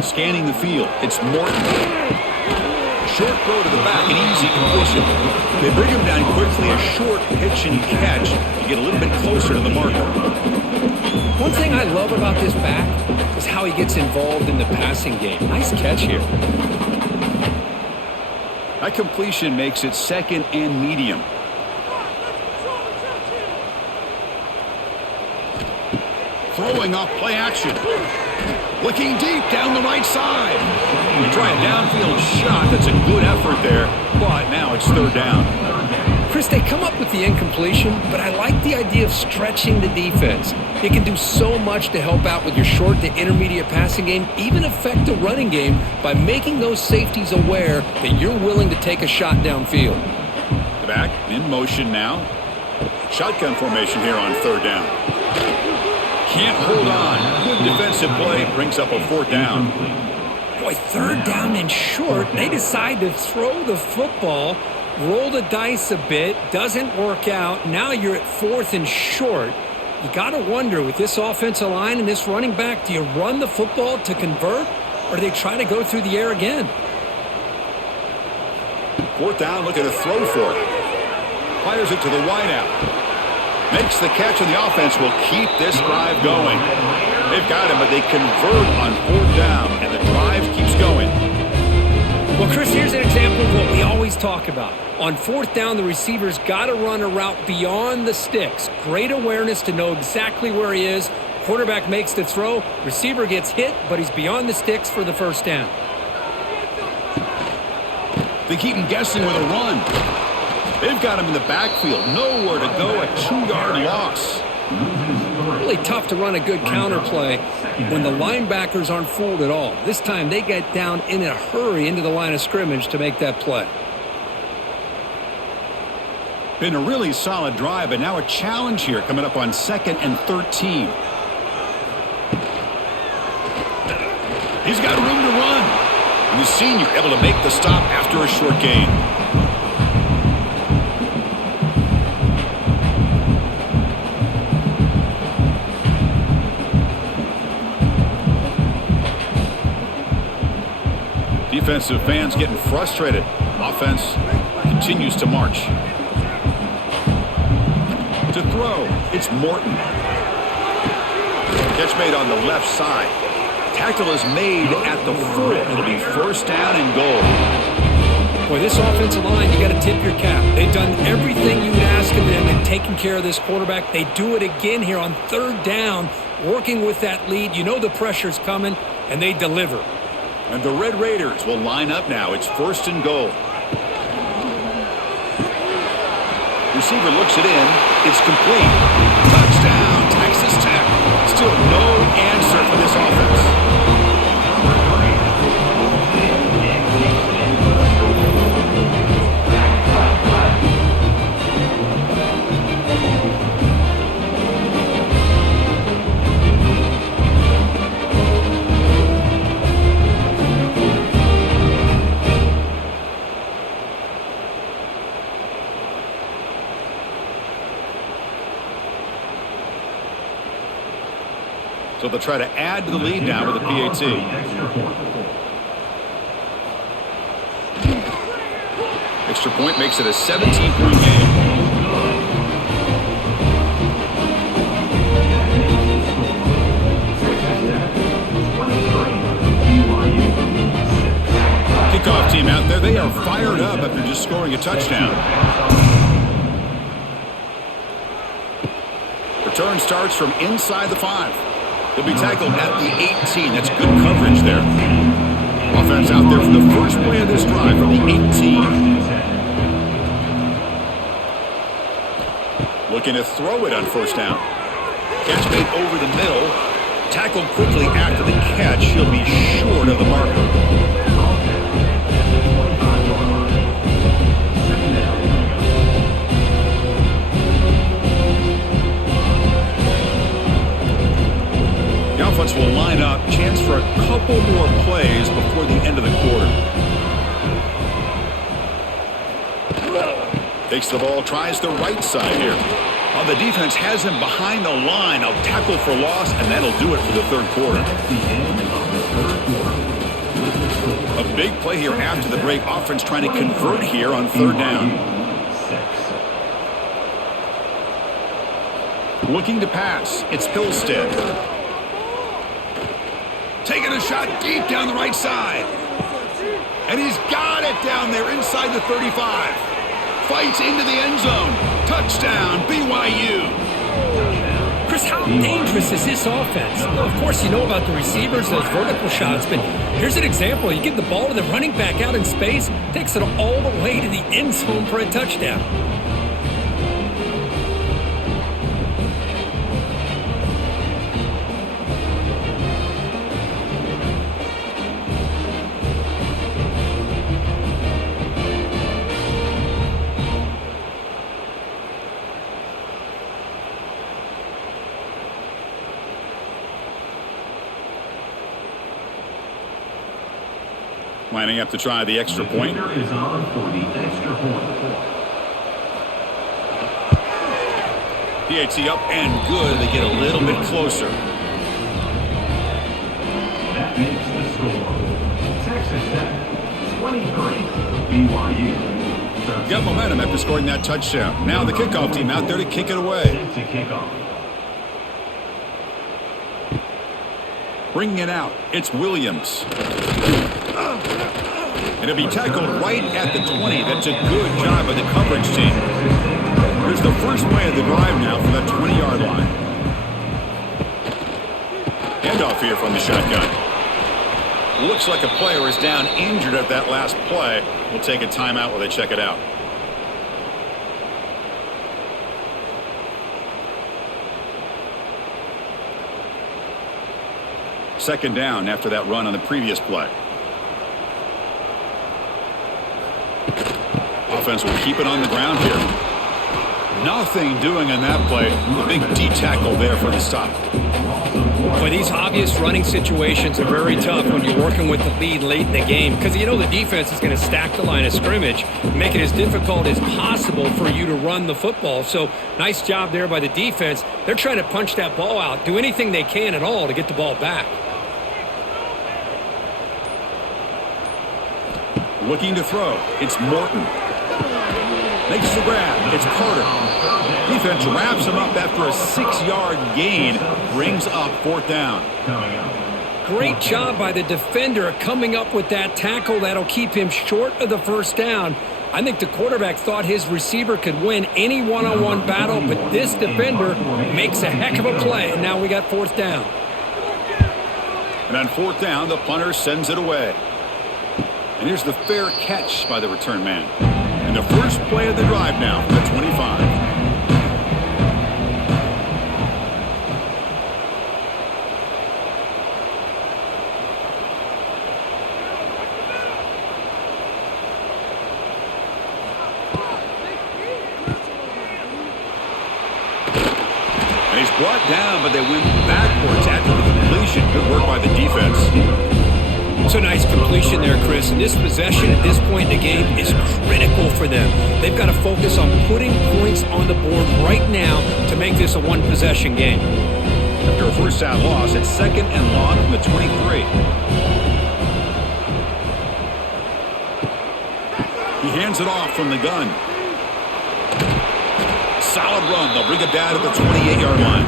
Scanning the field, it's Morton. Short throw to the back, an easy completion. They bring him down quickly, a short pitch and catch to get a little bit closer to the marker. One thing I love about this back is how he gets involved in the passing game. Nice catch here. That completion makes it 2nd and medium. Throwing off play action. Looking deep down the right side. You try a downfield shot. That's a good effort there, but now it's 3rd down. Chris, they come up with the incompletion, but I like the idea of stretching the defense. It can do so much to help out with your short to intermediate passing game, even affect the running game by making those safeties aware that you're willing to take a shot downfield. Back in motion now. Shotgun formation here on third down. Can't hold on. Good defensive play. Brings up a fourth down. Boy, third down and short. They decide to throw the football, roll the dice a bit. Doesn't work out. Now you're at fourth and short. You got to wonder, with this offensive line and this running back, do you run the football to convert, or do they try to go through the air again? Fourth down, looking to throw for it. Fires it to the wideout. Makes the catch, and the offense will keep this drive going. They've got him, but they convert on fourth down, and the drive keeps going. Well, Chris, here's an example of what we always talk about. On fourth down, the receiver's got to run a route beyond the sticks. Great awareness to know exactly where he is. Quarterback makes the throw. Receiver gets hit, but he's beyond the sticks for the first down. They keep him guessing with a run. They've got him in the backfield. Nowhere to go, a 2-yard loss. Really tough to run a good counter play when the linebackers aren't fooled at all. This time they get down in a hurry into the line of scrimmage to make that play. Been a really solid drive, but now a challenge here coming up on 2nd and 13. He's got room to run. And the senior able to make the stop after a short gain. Defensive fans getting frustrated. Offense continues to march. To throw, it's Morton. Catch made on the left side. Tackle is made at the 4. It'll be first down and goal. Boy, this offensive line, you got to tip your cap. They've done everything you would ask of them in taking care of this quarterback. They do it again here on third down, working with that lead. You know the pressure's coming, and they deliver. And the Red Raiders will line up now. It's first and goal. Receiver looks it in. It's complete. Touchdown, Texas Tech. Still no answer for this offense. So they'll try to add to the lead now with a PAT. Extra point makes it a 17-point game. Kickoff team out there. They are fired up after just scoring a touchdown. Return starts from inside the 5. He'll be tackled at the 18. That's good coverage there. Offense out there for the first play of this drive from the 18. Looking to throw it on first down. Catch made over the middle. Tackled quickly after the catch. He'll be short of the marker. Offense will line up. Chance for a couple more plays before the end of the quarter. Takes the ball, tries the right side here. Well, the defense has him behind the line. A tackle for loss, and that'll do it for the third quarter. A big play here after the break. Offense trying to convert here on third down. Looking to pass. It's Pilstead. Taking a shot deep down the right side. And he's got it down there inside the 35. Fights into the end zone. Touchdown, BYU. Chris, how dangerous is this offense? Well, of course, you know about the receivers, those vertical shots, but here's an example. You give the ball to the running back out in space, takes it all the way to the end zone for a touchdown. Lining up to try the extra point. The kicker is on for the extra point. PAT up and good. They get a little bit closer. That makes the score. Texas Tech, 23, BYU. Got momentum after scoring that touchdown. Now the kickoff team out there to kick it away. To kick off. Bringing it out, it's Williams. And it'll be tackled right at the 20. That's a good job by the coverage team. Here's the first play of the drive now from the 20-yard line. Handoff here from the shotgun. Looks like a player is down injured at that last play. We'll take a timeout while they check it out. Second down after that run on the previous play. Offense will keep it on the ground here. Nothing doing on that play. A big D tackle there for the stop. Boy, these obvious running situations are very tough when you're working with the lead late in the game because you know the defense is going to stack the line of scrimmage, make it as difficult as possible for you to run the football. So nice job there by the defense. They're trying to punch that ball out, do anything they can at all to get the ball back. Looking to throw. It's Morton. Makes the grab. It's Carter. Defense wraps him up after a 6-yard gain. Brings up fourth down. Great job by the defender coming up with that tackle that'll keep him short of the first down. I think the quarterback thought his receiver could win any one-on-one battle, but this defender makes a heck of a play, and now we got fourth down. And on fourth down, the punter sends it away. And here's the fair catch by the return man. And the first play of the drive now from the 25. And he's brought down, but they went backwards after the completion. Good work by the defense. It's a nice completion there, Chris. And this possession at this point in the game is critical for them. They've got to focus on putting points on the board right now to make this a one-possession game. After a first down loss, it's second and long from the 23. He hands it off from the gun. Solid run. They'll bring it down to the 28-yard line.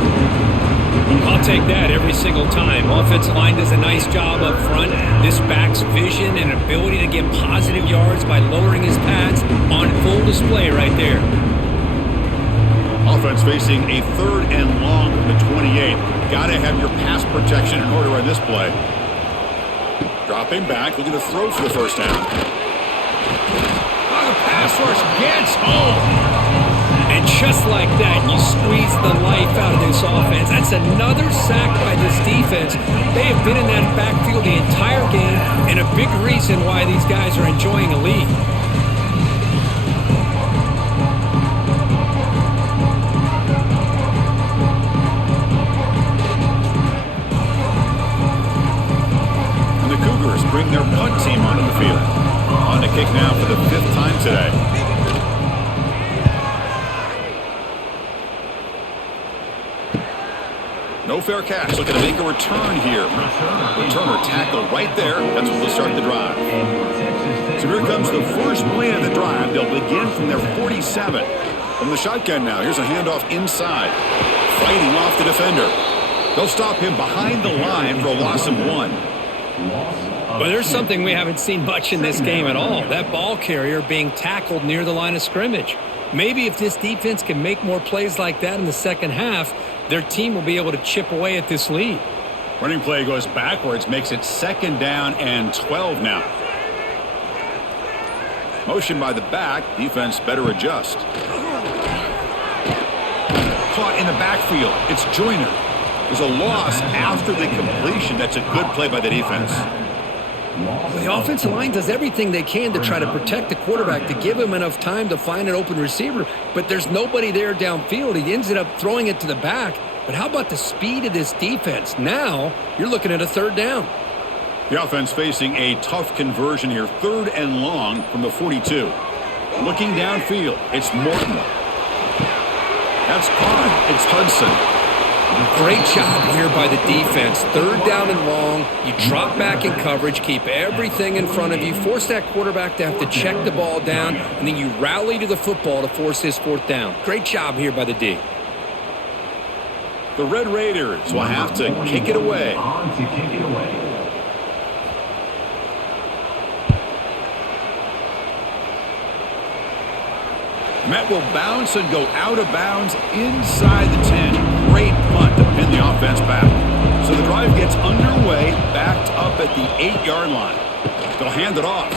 I'll take that every single time. Offensive line does a nice job up front. This back's vision and ability to get positive yards by lowering his pads on full display right there. Offense facing a third and long from the 28. Got to have your pass protection in order on this play. Dropping back, looking to throw for the first down. Oh, the pass rush gets home. And just like that, you squeeze the life out of this offense. That's another sack by this defense. They have been in that backfield the entire game, and a big reason why these guys are enjoying a lead. And the Cougars bring their punt team onto the field. On to kick now for the 5th time today. No fair catch. Looking to make a return here. Returner tackle right there. That's what will start the drive. So here comes the first play of the drive. They'll begin from their 47. From the shotgun now. Here's a handoff inside. Fighting off the defender. They'll stop him behind the line for a loss of 1. But there's something we haven't seen much in this game at all. That ball carrier being tackled near the line of scrimmage. Maybe if this defense can make more plays like that in the second half, their team will be able to chip away at this lead. Running play goes backwards, makes it second down and 12 now. Motion by the back. Defense better adjust. Caught in the backfield. It's Joyner. There's a loss after the completion. That's a good play by the defense. The offensive line does everything they can to try to protect the quarterback, to give him enough time to find an open receiver, but there's nobody there downfield. He ends up throwing it to the back. But how about the speed of this defense? Now you're looking at a third down. The offense facing a tough conversion here. 3rd and long from the 42. Looking downfield, it's Morton. That's caught. It's Hudson. Great job here by the defense. 3rd down and long. You drop back in coverage, keep everything in front of you, force that quarterback to have to check the ball down, and then you rally to the football to force his 4th down. Great job here by the D. The Red Raiders will have to kick it away. Met will bounce and go out of bounds inside the 10. Great punt to pin the offense back. So the drive gets underway, backed up at the 8-yard line. They'll hand it off.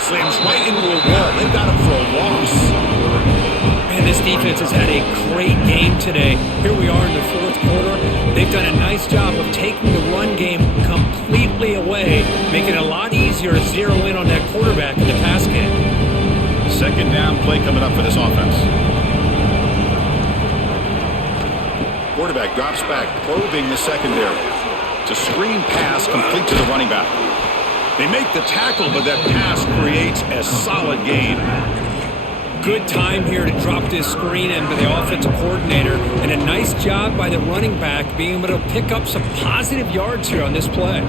Slams right into a wall. They've got him for a loss. Man, this defense has had a great game today. Here we are in the 4th quarter. They've done a nice job of taking the run game completely away, making it a lot easier to zero in on that quarterback in the pass game. 2nd down play coming up for this offense. Quarterback drops back, probing the secondary. It's a screen pass complete to the running back. They make the tackle, but that pass creates a solid gain. Good time here to drop this screen in by the offensive coordinator, and a nice job by the running back being able to pick up some positive yards here on this play.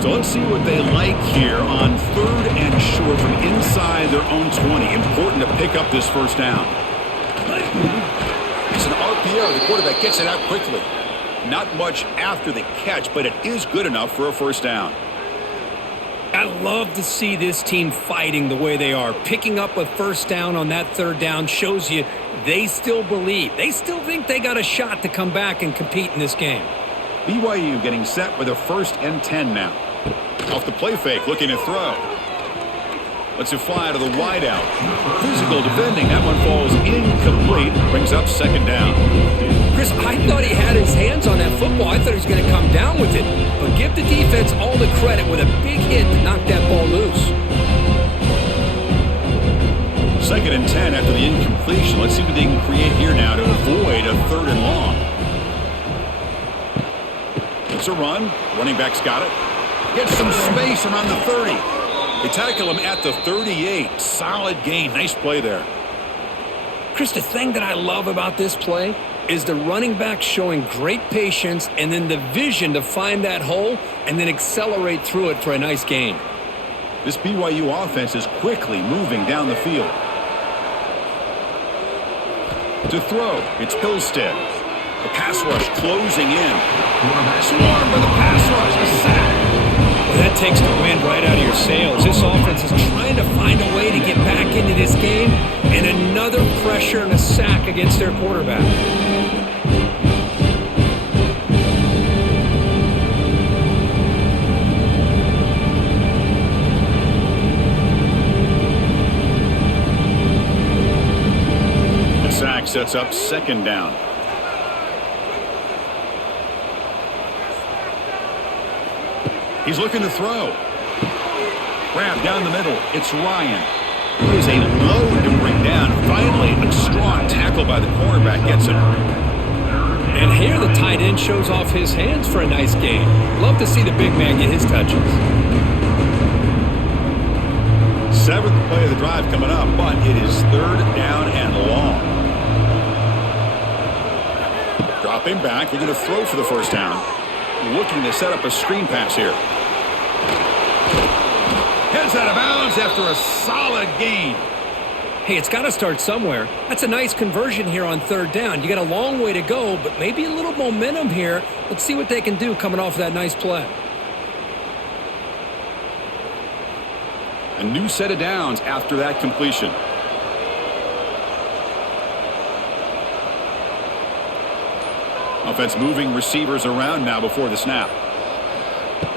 So let's see what they like here on 3rd and short from inside their own 20. Important to pick up this 1st down. It's an RPO. The quarterback gets it out quickly. Not much after the catch, but it is good enough for a 1st down. I love to see this team fighting the way they are. Picking up a 1st down on that 3rd down shows you they still believe. They still think they got a shot to come back and compete in this game. BYU getting set with a 1st and 10 now. Off the play fake, looking to throw. Lets it fly to the wideout. Physical defending. That one falls incomplete. Brings up 2nd down. Chris, I thought he had his hands on that football. I thought he was going to come down with it. But give the defense all the credit with a big hit to knock that ball loose. 2nd and 10 after the incompletion. Let's see what they can create here now to avoid a 3rd and long. It's a run. Running back's got it. Gets some space around the 30. They tackle him at the 38. Solid gain. Nice play there. Chris, the thing that I love about this play is the running back showing great patience and then the vision to find that hole and then accelerate through it for a nice gain. This BYU offense is quickly moving down the field. To throw, it's Hillstead. The pass rush closing in. Swarm by the pass rush. A sack. Well, that takes the wind right out of your sails. This offense is trying to find a way to get back into this game, and another pressure and a sack against their quarterback. The sack sets up 2nd down. He's looking to throw. Grab down the middle. It's Ryan. He is a load to bring down. Finally, a strong tackle by the cornerback gets it. And here the tight end shows off his hands for a nice gain. Love to see the big man get his touches. 7th play of the drive coming up, but it is 3rd down and long. Dropping back. Looking to throw for the 1st down. Looking to set up a screen pass here. Heads out of bounds after a solid gain. Hey, it's got to start somewhere. That's a nice conversion here on 3rd down. You got a long way to go, but maybe a little momentum here. Let's see what they can do coming off of that nice play. A new set of downs after that completion. Offense moving receivers around now before the snap.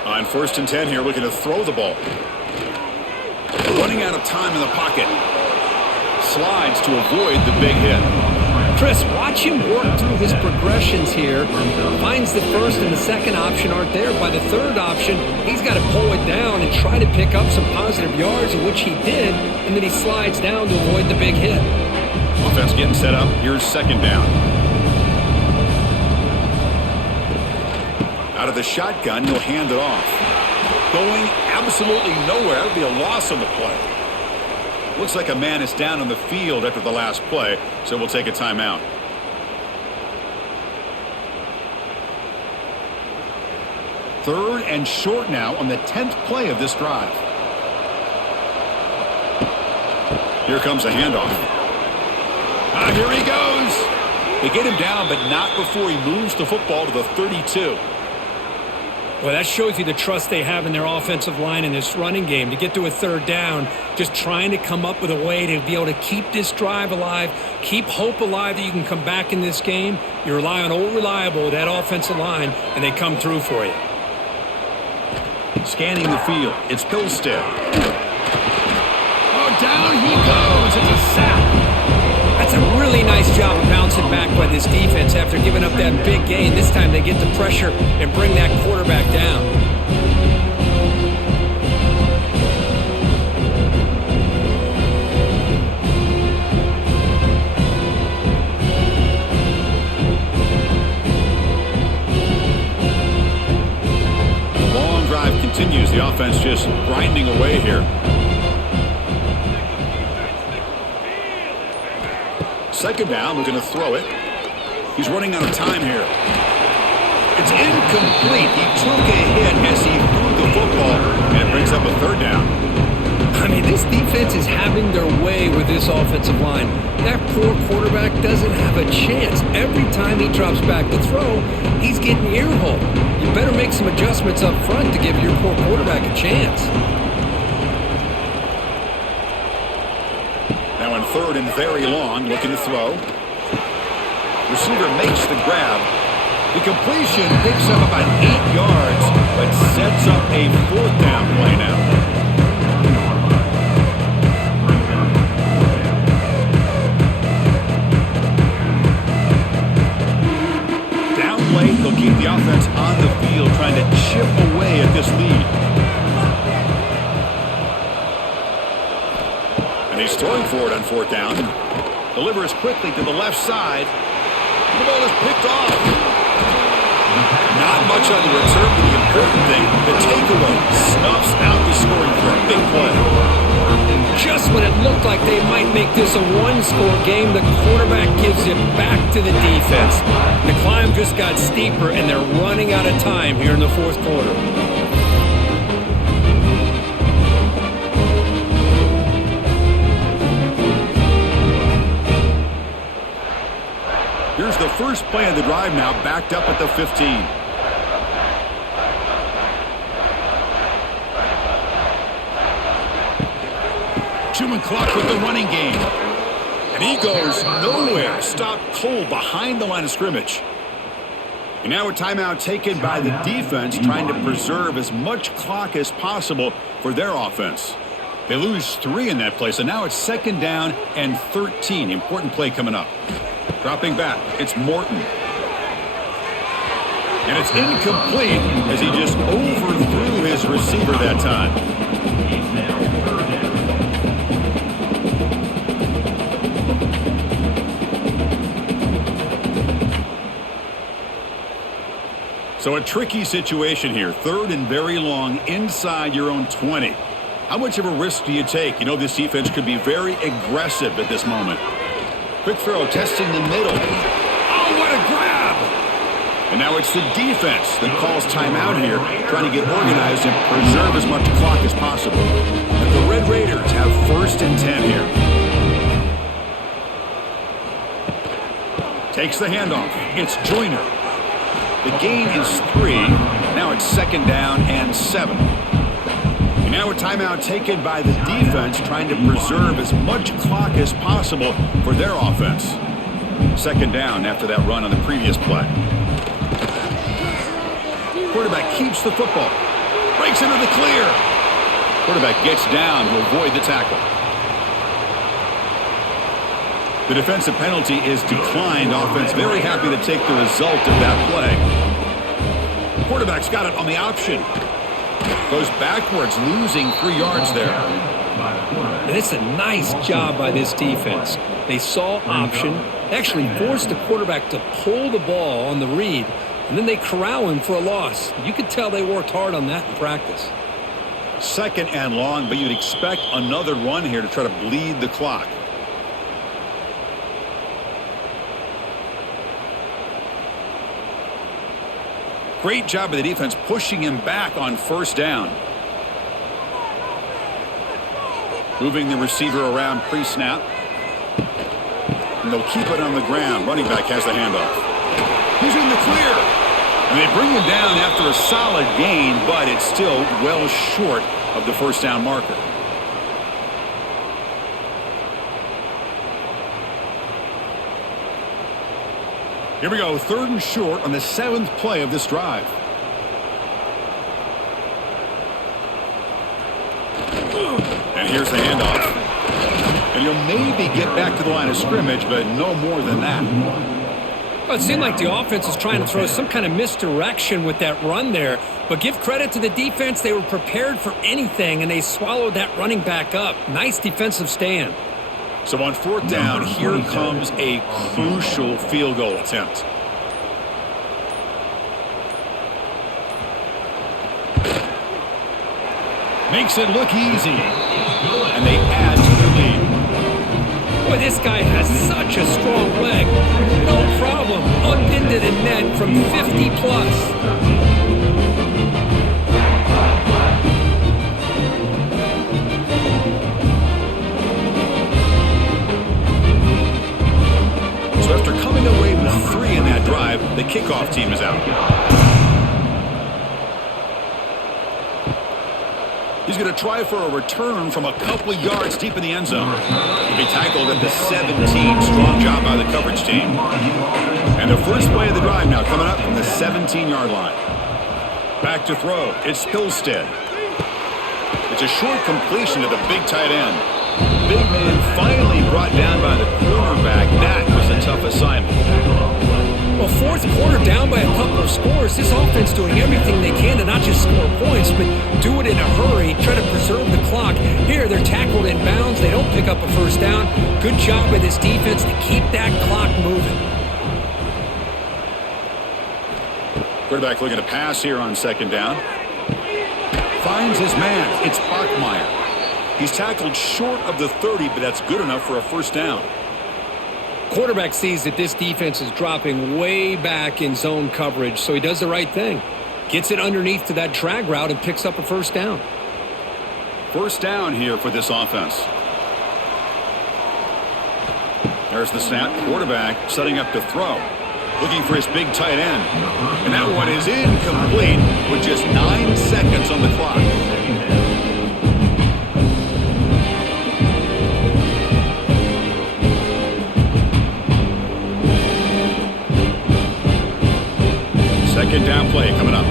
On 1st and 10 here, looking to throw the ball. Running out of time in the pocket. Slides to avoid the big hit. Chris, watch him work through his progressions here. Finds the 1st and the 2nd option aren't there. By the 3rd option, he's got to pull it down and try to pick up some positive yards, which he did, and then he slides down to avoid the big hit. Offense getting set up. Here's 2nd down. Out Out of the shotgun, he'll hand it off. Going absolutely nowhere. That would be a loss on the play. Looks like a man is down on the field after the last play, so we'll take a timeout. Third and short now on the 10th play of this drive. Here comes a handoff. Here he goes. They get him down, but not before he moves the football to the 32. Well, that shows you the trust they have in their offensive line in this running game. To get to a third down, just trying to come up with a way to be able to keep this drive alive, keep hope alive that you can come back in this game. You rely on old reliable, that offensive line, and they come through for you. Scanning the field, it's Pilstead. Oh, down he goes. It's a sack. That's a really nice job of bouncing back by this defense after giving up that big gain. This time they get the pressure and bring that quarterback down. The long drive continues. The offense just grinding away here. Second down, looking to throw it. He's running out of time here. It's incomplete. He took a hit as he threw the football, and it brings up a third down. I mean, this defense is having their way with this offensive line. That poor quarterback doesn't have a chance. Every time he drops back to throw, he's getting earholed. You better make some adjustments up front to give your poor quarterback a chance. Now on third and very long, looking to throw. Receiver makes the grab. The completion picks up about 8 yards, but sets up a fourth down play now. Down late, they'll keep the offense on the field, trying to chip away at this lead. And he's throwing for it on fourth down. Delivers quickly to the left side. The ball is picked off. Not much on the return, but the important thing, the takeaway snuffs out the scoring for a big play. Just when it looked like they might make this a one-score game, the quarterback gives it back to the defense. The climb just got steeper, and they're running out of time here in the fourth quarter. Here's the first play of the drive now, backed up at the 15. Chewing clock with the running game. And he goes nowhere. Stopped cold behind the line of scrimmage. And now a timeout taken by the defense, trying to preserve as much clock as possible for their offense. They lose 3 in that play, so now it's second down and 13. Important play coming up. Dropping back, it's Morton. And it's incomplete as he just overthrew his receiver that time. So a tricky situation here. Third and very long inside your own 20. How much of a risk do you take? You know this defense could be very aggressive at this moment. Quick throw, testing the middle. Oh, what a grab! And now it's the defense that calls timeout here, trying to get organized and preserve as much clock as possible. And the Red Raiders have first and 10 here. Takes the handoff. It's Joyner. The gain is 3. Now it's second down and 7. And now a timeout taken by the defense, trying to preserve as much clock as possible for their offense. Second down after that run on the previous play. Quarterback keeps the football. Breaks into the clear. Quarterback gets down to avoid the tackle. The defensive penalty is declined. Offense very happy to take the result of that play. Quarterback's got it on the option. Goes backwards, losing 3 yards there. And it's a nice job by this defense. They saw option, actually forced the quarterback to pull the ball on the read, and then they corral him for a loss. You could tell they worked hard on that in practice. 2nd and long, but you'd expect another run here to try to bleed the clock. Great job of the defense pushing him back on 1st down. Moving the receiver around pre-snap. And they'll keep it on the ground. Running back has the handoff. He's in the clear. And they bring him down after a solid gain, but it's still well short of the 1st down marker. Here we go, 3rd and short on the 7th play of this drive. And here's the handoff. And he'll maybe get back to the line of scrimmage, but no more than that. Well, it seemed like the offense was trying to throw some kind of misdirection with that run there. But give credit to the defense. They were prepared for anything, and they swallowed that running back up. Nice defensive stand. So on 4th down, here comes a crucial field goal attempt. Makes it look easy. And they add to the lead. Boy, this guy has such a strong leg. No problem. Up into the net from 50 plus. So after coming away with 3 in that drive, the kickoff team is out. He's going to try for a return from a couple of yards deep in the end zone. He'll be tackled at the 17. Strong job by the coverage team. And the first play of the drive now coming up from the 17-yard line. Back to throw. It's Hillstead. It's a short completion to the big tight end. Big man finally brought down by the quarterback. That was a tough assignment. Well, 4th quarter down by a couple of scores. This offense doing everything they can to not just score points, but do it in a hurry, try to preserve the clock. Here, they're tackled in bounds. They don't pick up a 1st down. Good job by this defense to keep that clock moving. Quarterback looking to pass here on 2nd down. Finds his man. It's Bachmeier. He's tackled short of the 30, but that's good enough for a 1st down. Quarterback sees that this defense is dropping way back in zone coverage, so he does the right thing. Gets it underneath to that drag route and picks up a 1st down. 1st down here for this offense. There's the snap. Quarterback setting up to throw. Looking for his big tight end. And that one is incomplete with just 9 seconds on the clock. Second down play coming up.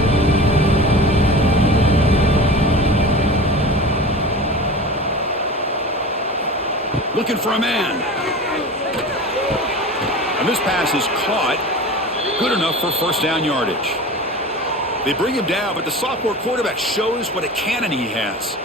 Looking for a man. And this pass is caught. Good enough for 1st down yardage. They bring him down, but the sophomore quarterback shows what a cannon he has.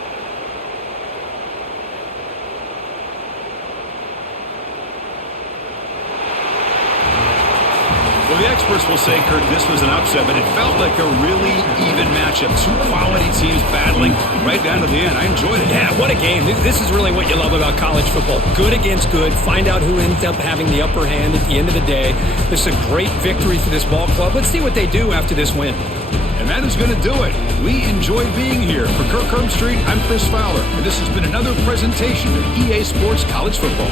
Well, the experts will say, Kurt, this was an upset, but it felt like a really even matchup. 2 quality teams battling right down to the end. I enjoyed it. Yeah, what a game. This is really what you love about college football. Good against good. Find out who ends up having the upper hand at the end of the day. This is a great victory for this ball club. Let's see what they do after this win. And that is going to do it. We enjoyed being here. For Kirk Herbstreit, I'm Chris Fowler, and this has been another presentation of EA Sports College Football.